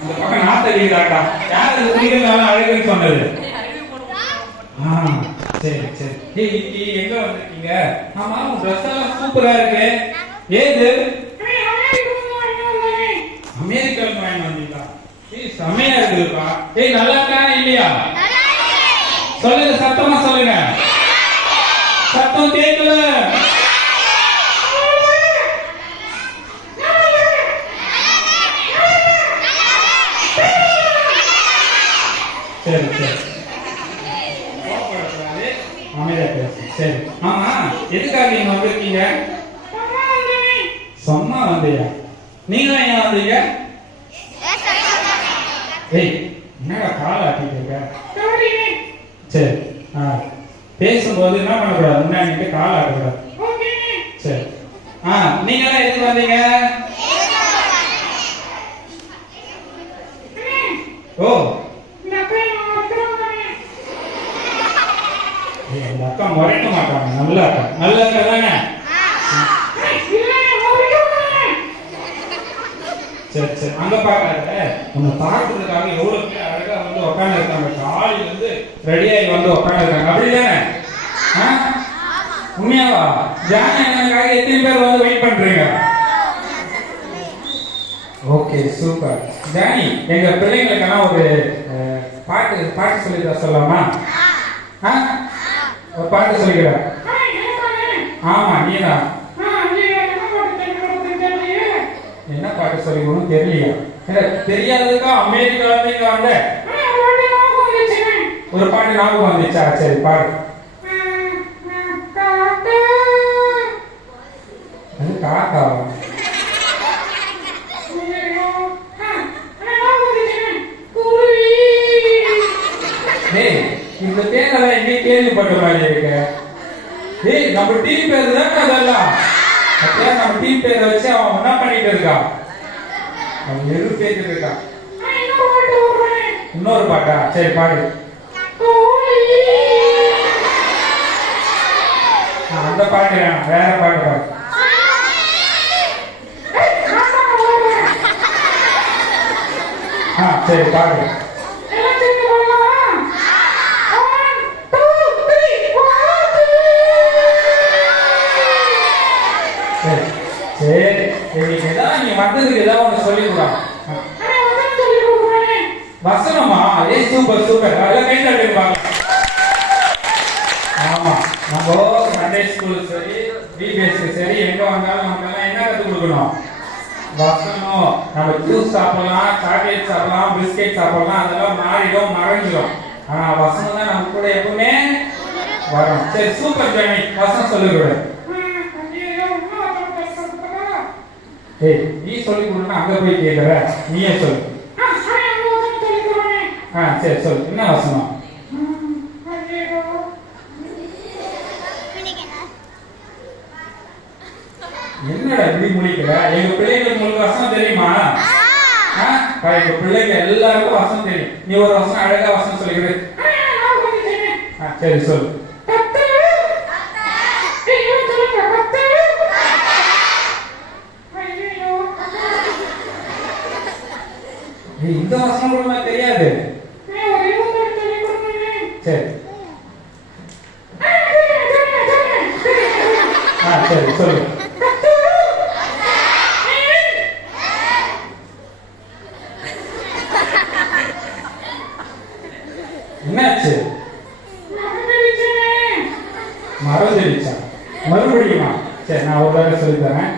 இந்த பக்கம் நாத்தடிக்கிறாக்கா. யாரு குளிக்கலாம் அழகுன்னு சொன்னது? சரி சரி. எங்க வந்திருக்கீங்க? ஆமா, உங்க ட்ரெஸ் எல்லாம் சூப்பரா இருக்கு. ஏது அமெரிக்கன் வாங்கி வந்தீங்களா? செமையா இருக்குதுப்பா. நல்லா இருக்கா இல்லையா? சொல்லுங்க, சத்தமா சொல்லுங்க. சத்தம் கேட்கல. சரி சரி, அமைதியா பேசு. சரி, ஆமா, எதுக்காக நீங்க வந்திருக்கீங்க? சும்மா வந்தியா? நீங்க ஏன் வந்தீங்க? ஏய், என்னடா கால் ஆட்டிட்டு இருக்க? சரி, பேசும்போது என்ன பண்ணக்கூடாது? முன்னாடி கால் ஆட்டக்கூடாது. சரி, நீங்க எல்லாம் எதுக்கு வந்தீங்க? ஓ, இந்த அக்கா முறைக்க மாட்டாங்க. நல்லா இருக்கா? நல்லா இருக்கா தானே? சரி சரி, அங்க பாக்காத. உன்னை பார்க்கறதுக்காக எவ்வளவு பேர் அழகா வந்து உட்காந்து இருக்காங்க. காலையில இருந்து ரெடியாகி வந்து உட்காந்து இருக்காங்க. அப்படிதானே? உண்மையாவா? ஜானி அண்ணனுக்காக எத்தனை பேர் வந்து வெயிட் பண்றீங்க? Okay, super. ஜானி, எங்க பிள்ளைங்களுக்கெல்லாம் ஒரு பாட்டு சொல்லி சொல்லலாமா? ஒரு பாட்டு சொல்லிக்கிறேன். ஆமா, நீதான். என்ன பாட்டு சொல்லிக்கணும் தெரியலையா? தெரியாததுக்கா அமெரிக்கால இருந்து வந்த ஒரு பாட்டு ஞாபகம் வந்துச்சா? சரி, பாடு. அது காக்காவா? இந்த பேரெல்லாம் எங்கே கேள்விப்பட்ட மாதிரி இருக்கு. நம்ம டீம் பேர் தானே அதெல்லாம். நம்ம டீம் பேரை வச்சு அவன் என்ன பண்ணிட்டு இருக்கான்? அவன் எது பேசிட்டு இருக்கான்? இன்னொரு பாட்டா? சரி, பாடு. அந்த பாட்டு வேணாம், வேற பாட்டு பாடு. சரி, பாடு. சரி, இன்னைக்கு ஏதாவது நீ வந்ததுக்கு ஏதாவது ஒன்று சொல்லி கொடுங்க. வசனமா? சூப்பர் சூப்பர், அதெல்லாம் கை தட்டிருப்பாங்க. ஆமா, நம்ம சண்டே ஸ்கூல் சரி, பிபிஎஸ்சி சரி, எங்க வந்தாலும் நமக்கு எல்லாம் என்ன கற்றுக் கொடுக்கணும்? வசனம். நம்ம ஜூஸ் சாப்பிடலாம், சாக்லேட் சாப்பிடலாம், பிஸ்கெட் சாப்பிடலாம், அதெல்லாம் மாறிடும், மறைஞ்சிடும். ஆனா வசனம் தான் நம்ம கூட எப்பவுமே வரும். சரி, சூப்பர் ஜானி, வசனம் சொல்லிவிடு. நீ சொல்லி கொடுன்னா அங்க போய் கேட்கற, நீயே சொல்லு. சரி சொல்லு, என்ன வசனம்? என்னடா இப்படி முடிக்கல? எங்க பிள்ளைங்களுக்கு உங்களுக்கு வசனம் தெரியுமா? எங்க பிள்ளைங்க எல்லாருக்கும் வசனம் தெரியும். நீ ஒரு வசனம் அழகா வசனம் சொல்லிக்கிடு. சரி சொல்லு. இந்த வசனம் கூட தெரியாது. சரி சரி சொல்லு. என்னாச்சு? மறந்துடுச்சா? மறுபடியுமா? சரி, நான் ஒரு தடவை சொல்லி தரேன்.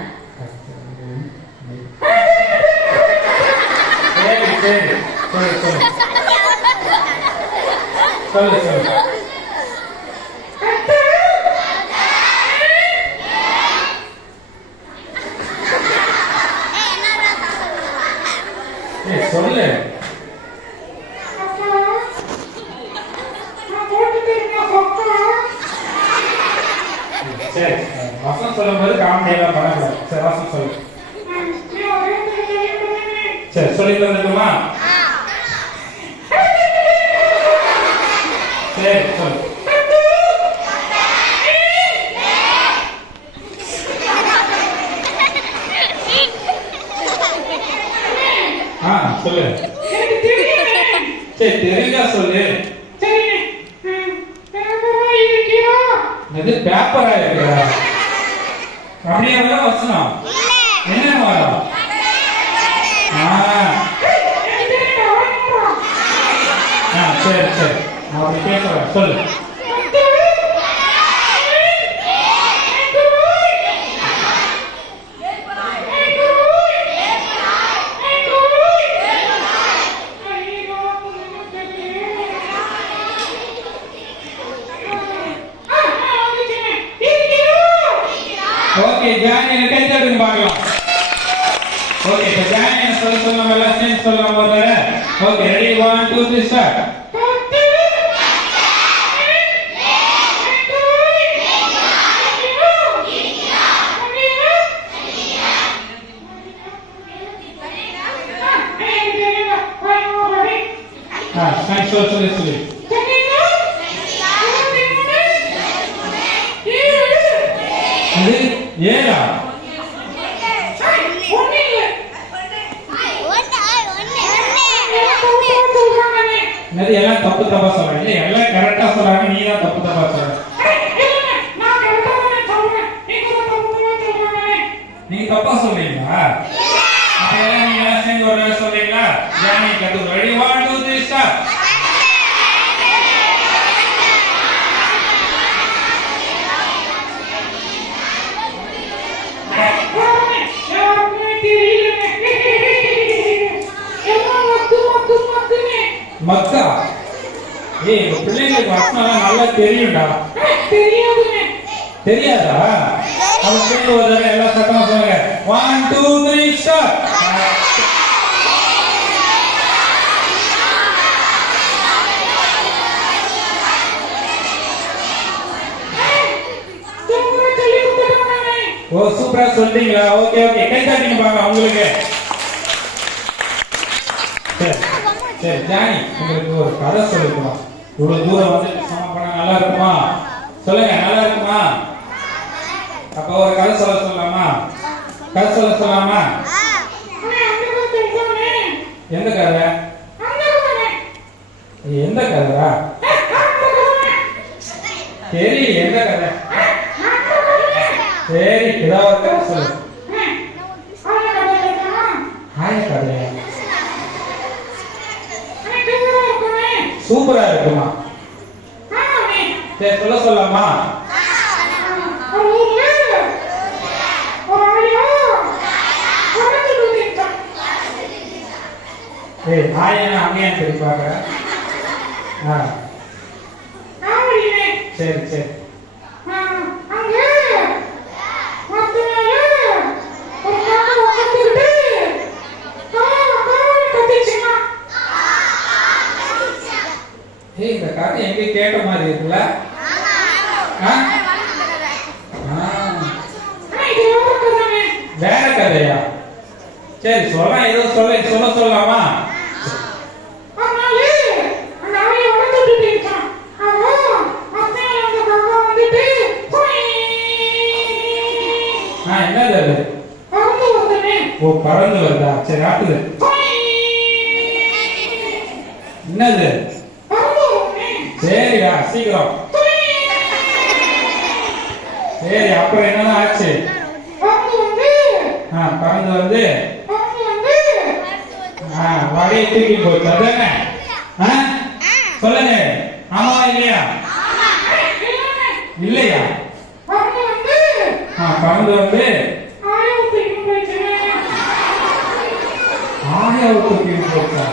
சரி, சொல்லு சொல்லு சொல்லு சொல்லு. சொல்லு. சரி, வசனம் சொல்லும் போது காமெடியெல்லாம் பண்ணக்கூடாது. சரி வாசி சொல்லு. சரி சொல்லி தந்துட்டுமா? சரி சொல்லு. சொல்லு. சரி தெரிஞ்சா சொல்லு. இது பேப்பரா இருக்கிறா? அப்படியே வசனம் என்ன வரும்? சரி சரி அப்படி கேட்கிறேன் சொல்லு. ஓகே ஜானி கை தட்டுங்க பார்க்கலாம். ஓகே இப்போ ஜானி சொல்லலாம் எல்லாம் சேர்ந்து சொல்லலாம் ஒரு தடவை. Okay ready 1 2 3 start. சொல்லு. அது ஏடா நிறைய எல்லாம் தப்பு தப்பா சொல்றாங்க. இல்ல எல்லாம் கரெக்டா சொல்றாங்க, நீ தான் தப்பு தப்பா சொல்ற. நீங்க தப்பா சொல்றீங்களா? அப்ப எல்லாம் நீங்க எல்லாம் சேர்ந்து ஒரு வேலை சொல்றீங்களா? ஜானி கத்து ரெடி 1 2 3 ஸ்டார்ட். மக்கா ஏய் பிள்ளைங்களுக்கு வசனம்லாம் நல்லா தெரியும்டா. தெரியாதா? அவங்க சேர்ந்து ஒரு தடவை எல்லா சத்தமா சொல்லுங்க. 1 2 3 ஸ்டார்ட். ஓ சூப்பரா சொல்றீங்களா? ஓகே ஓகே கை தட்டிங்க பாருங்க உங்களுக்கு. சரி ஜானி உங்களுக்கு ஒரு கதை சொல்லிருக்குமா? இவ்வளவு தூரம் வந்து சமம் நல்லா இருக்குமா? சொல்லுங்க நல்லா இருக்குமா? அப்ப ஒரு கதை சொல்லலாமா? கதை சொல்லலாமா? எந்த கதை? எந்த கதைடா? சரி எந்த கதை? சரி ஏதாவது கதை சொல்லு. ஆய கதையா? சூப்பரா இருக்குமா? சரி சொல்லலாமா? ஏய் ஆயனா அங்கேயும் சரி பாக்குறேன். சரி சரி இந்த கதை எங்க கேட்ட மாதிரி இருக்குல்ல? வேற கதையா? சரி சொல்றேன் ஏதோ சொல்லலாமா? என்னது அது? ஓ பறந்து வருதா? சரி ஆட்டுது. என்னது? சரிடா சீக்கிரம். சரி அப்புறம் என்னதான் ஆச்சு? பறந்து வந்து வடையை தூக்கி போச்சு அதானே? சொல்லுங்க ஆமா இல்லையா? இல்லையா? பறந்து வந்து ஆயாவை தூக்கி போச்சா?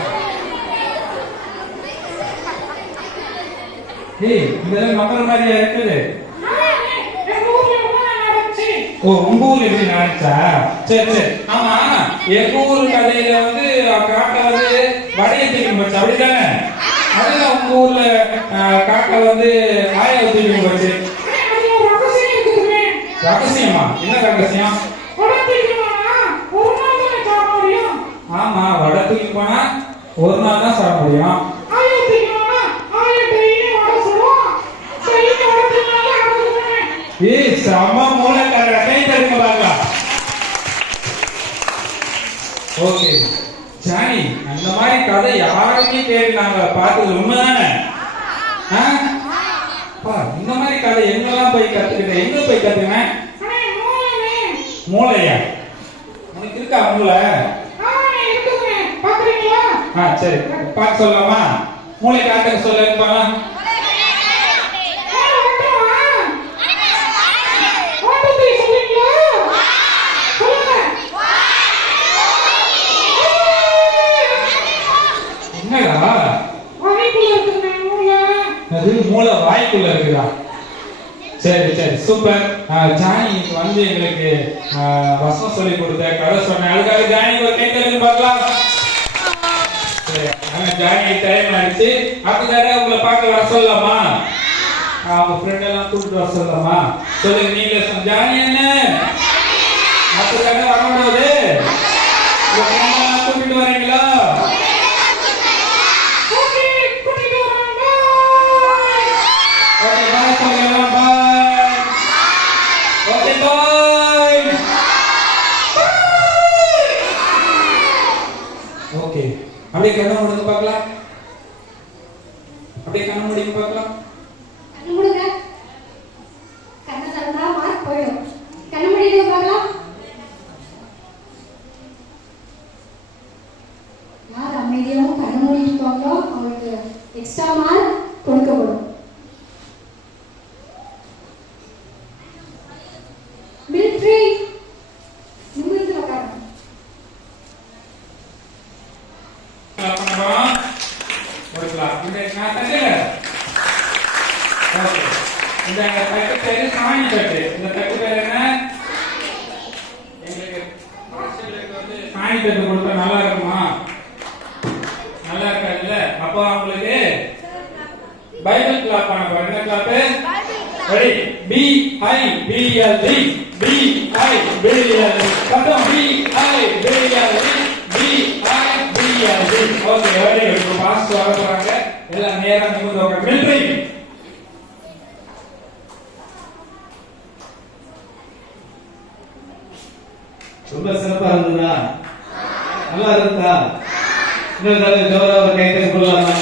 ஏய் இதெல்லாம் நம்புற மாதிரியா இருக்குது? ஓ உங்க ஊர்ல எப்படி நடந்துச்சா? சரி சரி ஆமா எங்க ஊர் கதையில வந்து காக்கா வந்து வடையை தூக்கி போச்சு அப்படித்தானே? அதுதான் உங்க ஊர்ல காக்கா வந்து ஆயாவை தூக்கி போச்சு. ரகசியமா? என்ன ரகசியம்? ஆமா, வடை தூக்கி போனா ஒரு நாள் தான் சாப்பிட முடியும். ஏய், செம மூளைக்கார, கை தட்டுங்க பார்க்கலாம். ஓகே ஜானி, அந்த மாதிரி கதை யாருமே கேட்டு நாங்க பார்த்தது உண்மைதானே? இந்த மாதிரி கதை எங்கெல்லாம் போய் கத்துக்கிட்டேன்? எங்க போய் கத்துக்கினேன்? மூளையா? உனக்கு இருக்கா மூளை? சரி, பார்க்க சொல்லலாமா? மூளை காட்ட சொல்ல இருப்பாங்க. மூளை வாய்க்குள்ள இருக்குதா? சரி சரி, சூப்பர். ஜானி வந்து எங்களுக்கு வசனம் சொல்லி கொடுத்த, கதை சொன்னேன். அதுக்காக ஜானி ஒரு கை தட்டி பார்க்கலாம். ஜானி டைம் ஆயிடுச்சு. அடுத்த தடவை உங்களை பார்க்க வர சொல்லலாமா? அவங்க ஃப்ரெண்ட் எல்லாம் கூப்பிட்டு வர சொல்லலாமா? சொல்லுங்க நீங்களே. ஜானி என்ன அடுத்த தடவை வரும்போது கூப்பிட்டு வரீங்களா? அப்படியே கண்ண மூடுங்க பார்க்கலாம். அப்படியே கண்ண மூடிங்க பார்க்கலாம். கண்ண மூடுங்க. கண்ண திறந்தா மார்க் போய்டும். கண்ண மூடிங்க பார்க்கலாம். யார் அமைதியாவும் கண்ண மூடிட்டு இருக்காங்களோ அவங்களுக்கு எக்ஸ்ட்ரா மார்க் கொடுக்கப்படும். மிலிட்டரி நிமிர்ந்து உட்காருங்க. இந்த தட்டு பேரு சாணி தட்டு. இந்த தட்டு பேர் என்ன? எங்களுக்கு வந்து சாணி தட்டு கொடுத்தா நல்லா இருக்குமா? நல்லா இருக்காதுல்ல? அப்போ அவங்களுக்கு பைபிள் கிளாப் பண்ண போறோம். என்ன clap? Ready? P I P L T, P I P L T, கட்டம் P I P L T, P I P L T. Okay, ready. இப்போ பாஸ் வர போறாங்க. எல்லாம் நேரா நிமிர்ந்து உட்காருங்க. மிலிட்டரி ரொம்ப சிறப்பா இருந்ததா? நல்லா இருந்தா? இன்னொரு கௌரவ கைத்தறி கொள்ளலாமா?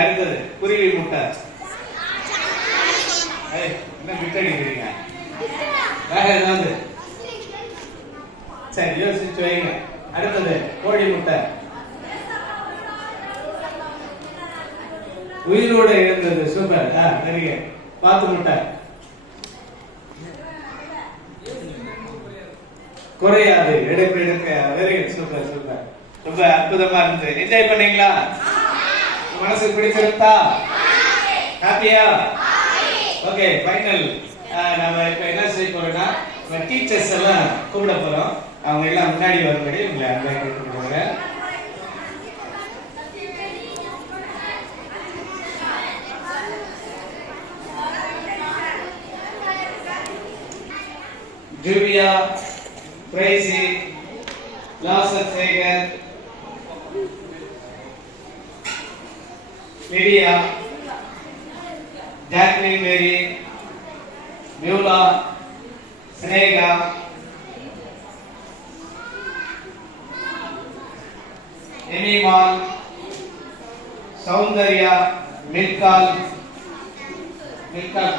அடுத்தது குருவி முட்டை. என்ன மிட்டடிக்கிறீங்க? வேற ஏதாவது? சரி, யோசிச்சு வைங்க. அடுத்தது கோழி முட்டை. உயிரோட இருந்தது. சூப்பர். சரிங்க. பாத்து முட்டை. குறையாது, எடுக்க எடுக்க. Very good. Super super. ரொம்ப அற்புதமா இருந்தது. என்ஜாய் பண்ணீங்களா? மனசுக்கு பிடிச்சிருந்தா? ஹாப்பியா? Okay, final. நம்ம இப்ப என்ன செய்ய போறோம்னா, நம்ம டீச்சர்ஸ் எல்லாம் கூப்பிட போறோம். அவங்க எல்லாம் முன்னாடி வரும்படி உங்களை அன்பை கேட்டுக்கொள்கிறேன். ஜூலியா, பிரைசி, லாசர் சேகர், லிடியா, ஜாக்லின் மேரி, மியூலா, ஸ்னேகா, எமிமால், சௌந்தர்யா, மில்கால்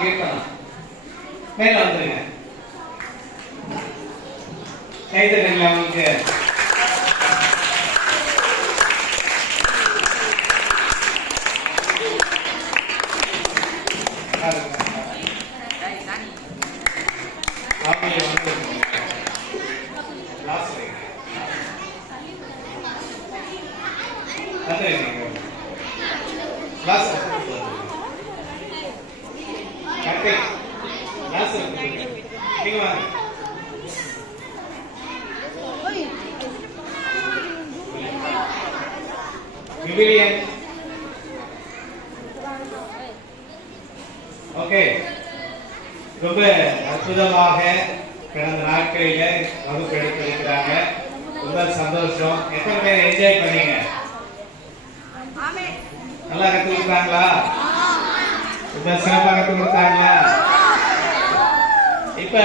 கீர்த்தனா மேல வந்துருங்க. கைதட்டல் அவங்களுக்கு. ஓகே, ரொம்ப அற்புதமாக கடந்த நாட்களில வகுப்பு எடுத்திருக்கிறாங்க. ரொம்ப சந்தோஷம். எத்தனை பேர் என்ஜாய் பண்ணீங்க? நல்லா கத்து கொடுத்தாங்களா? ரொம்ப சிறப்பாக கத்து கொடுத்தாங்களா? இப்ப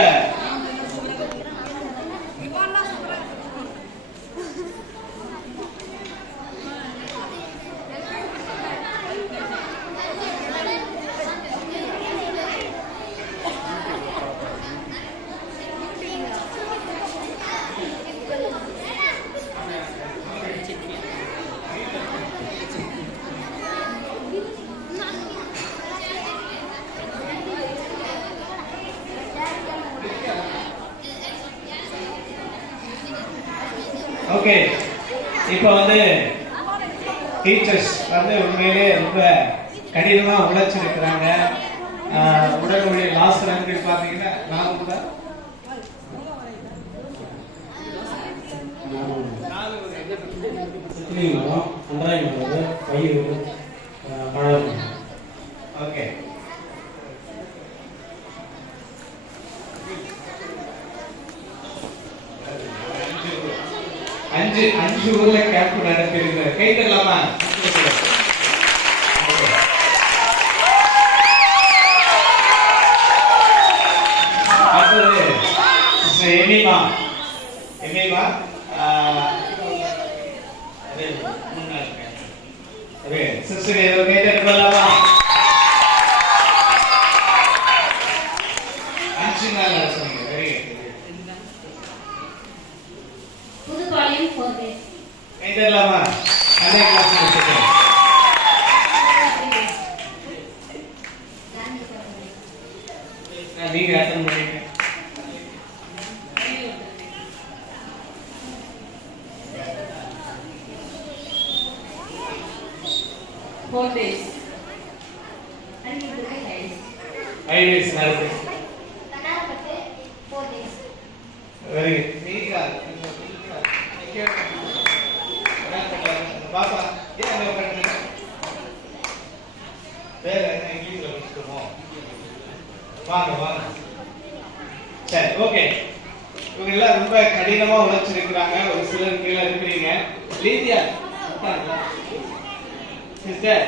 ஓகே, இப்போ வந்து டீச்சர்ஸ் வந்து உண்மையிலே ரொம்ப கடினமா உழைச்சிருக்கிறாங்க. உடலுடைய லாஸ்ட் ரன்கள் பாத்தீங்கன்னா நான் கூட ஓகே, அஞ்சு ஊர்ல கேம்ப் நடத்திருந்த கை தரலாமா? அடுத்தது எமிமா சிஸ்டர் ஏதோ கை தரலாமா? அஞ்சு நாள் சொன்னீங்க. Very Puduppalayam 4 days. கை தரலாமா? அதே கிளாஸ் முடிச்சிட்டேன். நீங்க அட்டன் பண்ணீங்க. ஐடிஸ் நடந்து கனாரப்பட்டு 4 days. Very good. நீங்க பாப்பா ஏன் அங்க உட்கார்ந்தீங்க? வேற என்ன இங்கிலீஷ்ல பேசுறோமோ? வாங்க. சரி, ஓகே. இவங்க எல்லாம் ரொம்ப கடினமா உழைச்சிருக்கிறாங்க. ஒரு சிலர் கீழே இருக்கிறீங்க. லிடியா சிஸ்டர்,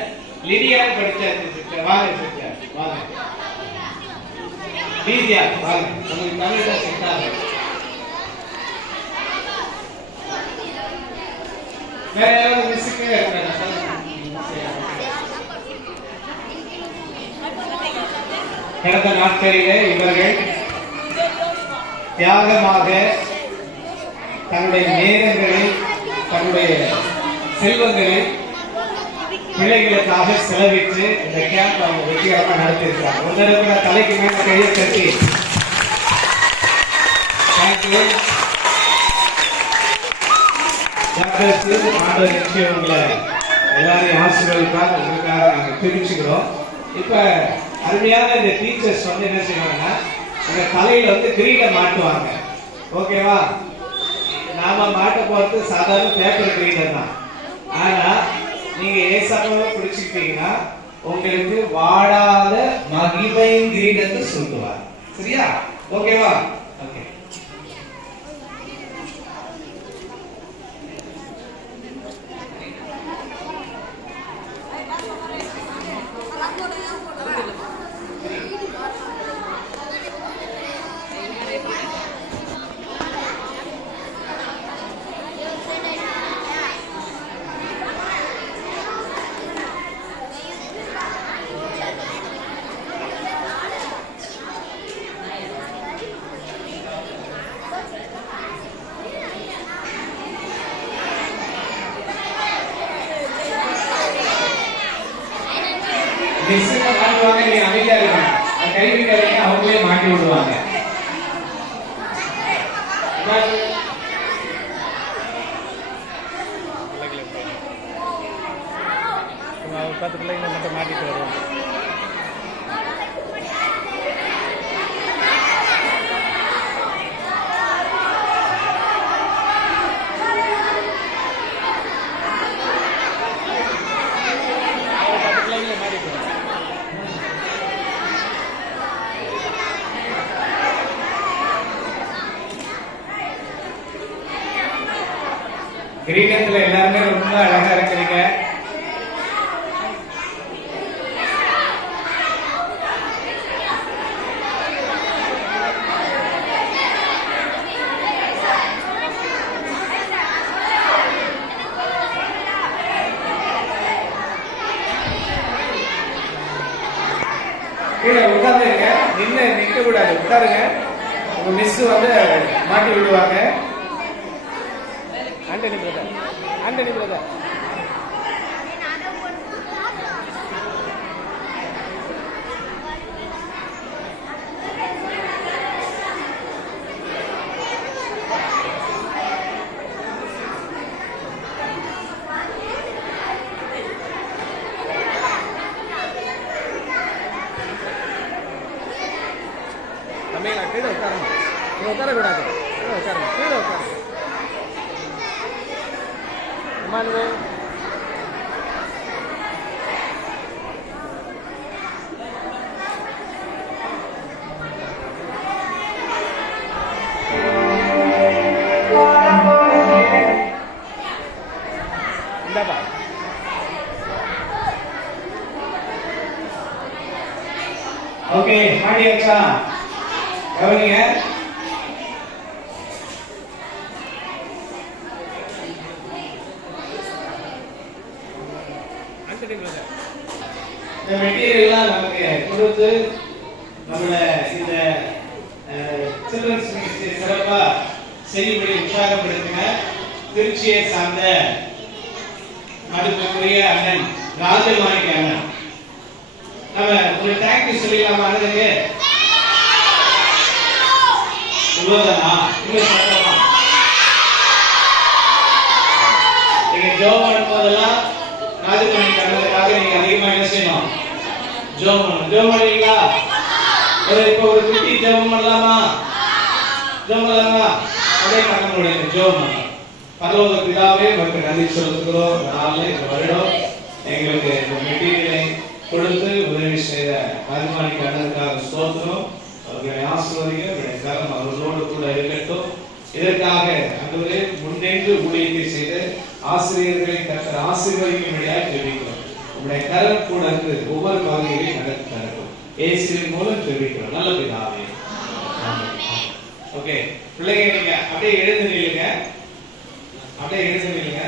லிடியா படிச்சாச்சு சிஸ்டர். வாங்க சிஸ்டர், வாங்க. லிடியா வாங்க. உங்களுக்கு தமிழ் தான் சிஸ்டர். வேற யாராவது மிஸ்ஸுக்கு கடந்த நாட்களிலே இவர்கள் தியாகமாக தன்னுடைய நேரங்களை, தன்னுடைய செல்வங்களை பிள்ளைகளுக்காக செலவிட்டு இந்த கேம்ப் அவங்க வெற்றிகரமாக நடத்தியிருக்கிறாங்க. ஒரு தடவை தலைக்கு மேல கையை தட்டி தேங்க்யூ. ஆண்டவர் நிச்சயம் உங்களை எல்லாரையும் ஆசீர்வதிப்பார். உங்களுக்காக நாங்கள் தெரிவிச்சுக்கிறோம். இப்ப அருமையான இந்த டீச்சர்ஸ் வந்து என்ன செய்வாங்கன்னா, உங்க தலையில வந்து கிரீடம் மாட்டுவாங்க. ஓகேவா? நாம மாட்ட போறது சாதாரண பேப்பர் கிரீடம் தான். ஆனா நீங்க ஏசாம பிடிச்சிக்கிட்டீங்கன்னா உங்களுக்கு வாடாத மகிமை கிரீடத்தை சொல்லுவார். சரியா? ஓகேவா? ஓகே. மாட்டுவாங்க, நீங்க அமைதியா இருக்கணும். கைவிட்டாங்க அவங்களே மாட்டி விடுவாங்க. பத்து பிள்ளைங்க மட்டும் மாட்டிட்டு வருவாங்க. கிரீடத்துல எல்லாருமே ரொம்ப அழகா இருக்கிறீங்க. கீழே உட்கார்ந்துருங்க, நிக்க கூடாது, உட்காருங்க. உங்க மிஸ் வந்து மாட்டி விடுவாங்க. Antony brother, Antony brother. தம்பிங்களா கீழே உட்காருங்க, கீழே உட்காரக்கூடாது, கீழே உட்காருங்க, கீழே உட்காருங்க. அம்மானுங்க இந்தாப்பா. ஓகே, மாட்டியாச்சா? கவனிங்க. ஆண்டனி பிரதர். இந்த மெட்டீரியல்லாம் நமக்கு கொடுத்து நம்மள இந்த சில்ட்ரன்ஸ் மினிஸ்ட்ரி சிறப்பா செய்யும்படி உற்சாகப்படுத்தின திருச்சியை சார்ந்த மதிப்புக்குரிய அண்ணன் ராஜமாணிக்க அண்ணன். நம்ம ஒரு தேங்க்யூ சொல்லிடலாமா அண்ணனுக்கு? இவ்வளவுதானா? இன்னும் சொல்லலாமா? நீங்க ஜோம் பண்ணும் போதெல்லாம் ராஜமாணிக்க அண்ணனுக்காக நீங்க அதிகமா என்ன செய்யணும்? ஜோம் பண்ணணும். ஜோம் பண்ணுவீங்களா? இப்போ ஒரு குட்டி ஜோம் பண்ணலாமா? ஜோம் பண்ணலாமா? அதே பண்ண முடியாது. ஜோம் பண்ணலாம். பரலோக பிதாவே, உங்களுக்கு நன்றி சொல்லுகிறோம். இந்த வருடம் எங்களுக்கு இந்த மெட்டீரியலை கொடுத்து உதவி செய்த ராஜமாணிக்க அண்ணனுக்காக ஸ்தோத்திரம். அவர்களை ஆசீர்வதிங்க. உங்களுடைய கரம் அவர்களோடு கூட இருக்கட்டும். இதற்காக ஆண்டவரே முன்னின்று ஊழியத்தை செய்து ஆசிரியர்களை கர்த்தர் ஆசீர்வதிக்கும்படியாக ஜெபிக்கிறோம். உங்களுடைய கரம் கூட இருந்து ஒவ்வொரு பகுதியிலையும் நடத்தி தரட்டும். இயேசுவின் மூலம் ஜெபிக்கிறோம். நல்ல பிதாவே. ஓகே, பிள்ளைங்க நீங்க அப்படியே எழுந்து நில்லுங்க. அப்படியே எழுந்து நில்லுங்க.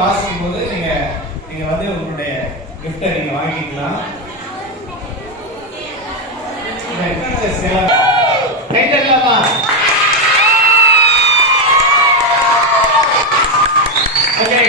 வாசிக்கும் போது நீங்க வந்து உங்களுடைய கிஃப்டை நீங்க வாங்கிக்கலாம். ஓகே,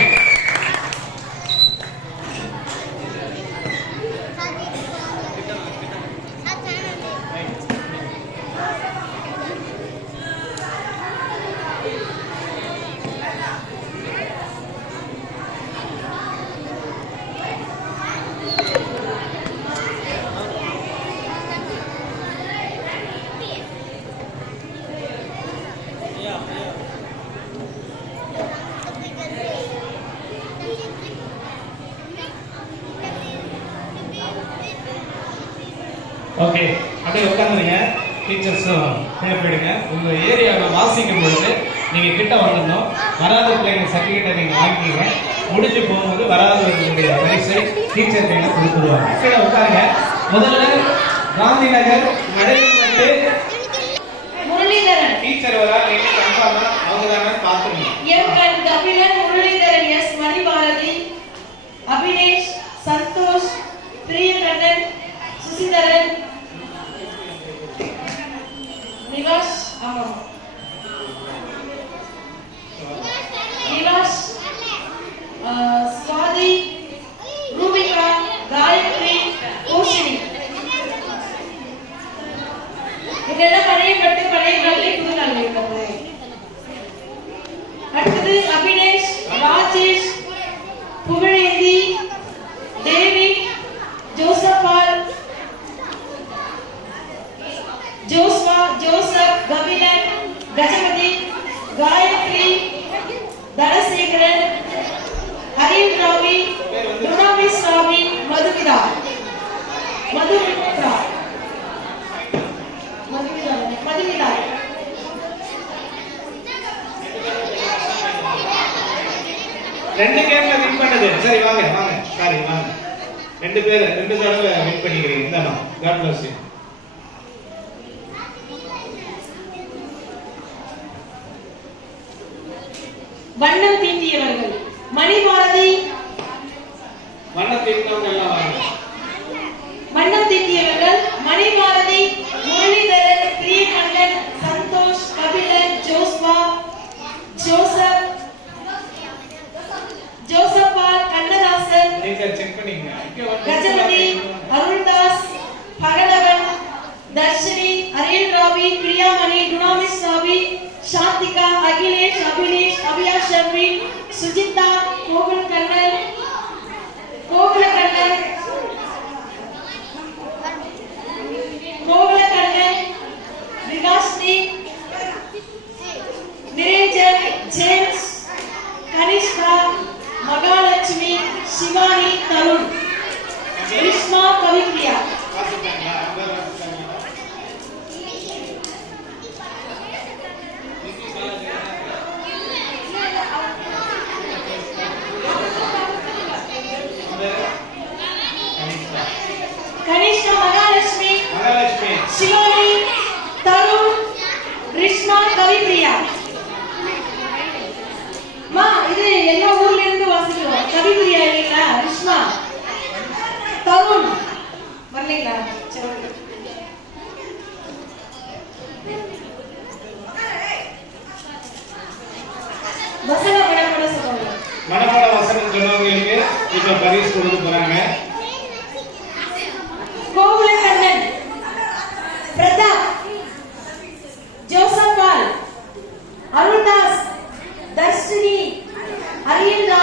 ஓகே, அப்படியே உட்காந்துருங்க. டீச்சர்ஸும் தேவைப்படுங்க. உங்க ஏரியாவில் வாசிக்கும் பொழுது நீங்க கிட்ட வரணும். வராத பிள்ளைங்க சர்டிஃபிகேட்டை நீங்க வாங்கிக்கீங்க. முடிஞ்சு போகும்போது வராதவர்களுடைய பரிசை டீச்சர் கையில கொடுத்துருவாங்க. கீழே உட்காருங்க. முதல்ல காந்தி நகர் மடையப்பட்டு முரளிதரன் டீச்சர் வரா, நீங்க கன்ஃபார்மா அவங்க தானே பாத்துருங்க. எம் கபிலன், முரளிதரன் எஸ் மணிபாரதி, அபினேஷ், சந்தோஷ், பிரியகண்ணன், சுசிதரன், நிவாஸ், ஆமா நிவாஸ், சுவாதி, ரூபிகா, காயத்ரி, கோஷினி. இதெல்லாம் பழைய நாளிலே புது நாள் இருக்கிறது. அடுத்தது அபினேஷ், மதுமிதா மதுமிதா ரெண்டு கேம்ல வின் பண்ணது. சரி வாங்க வாங்க. சாரி வாங்க. ரெண்டு தடவை வின் பண்ணிக்கிறீங்க. இந்தாமா. God bless you. வண்ணம் தீட்டியவர்கள் மணிபாரதி. வண்ணம் தீட்டினவங்க எல்லாம் வாங்க. வண்ணம் தீட்டியவர்கள் Manibharathi, Muralidharan, Priyakandan, Santhosh, Kabilan, Joshua, Joseph, Joseph Paul, Kannadasan, நீங்க செக் பண்ணீங்க. கஜபதி, அருள்தாஸ், பகலவன், தர்ஷினி, அரியல் ராவி, பிரியாமணி, குணாமிஸ் ராவி, சாந்திகா, அகிலேஷ், அபினேஷ், அபியா ஷர்வி, சுஜிதா, கோகுலகண்ணன், விகாஸ்னி, நிரஞ்சன், ஜேம்ஸ், கனிஷ்கா, மகாலட்சுமி, சிவானி, தருண், ரிஷ்மா, கவிப்ரியா. கனிஷ்கா, மகாலட்சுமி, சிவானி, தருண், ரிஷ்மா, கவிப்ரியா. மா இது எல்லா ஊர்ல இருந்து வாசிக்கிறோம். கவிப்ரியா இல்லைங்களா? ரிஷ்மா, தருண் வரலைங்களா? சரி. வசன படப்பட சொல்லுவாங்க. மனப்பாட வசனம் சொன்னவங்களுக்கு இப்ப பரிசு கொடுக்க போறாங்க. கோகுலகண்ணன், பிரதாப், ஜோசப்பால், அருள்தாஸ், தர்ஷினி, அரியல்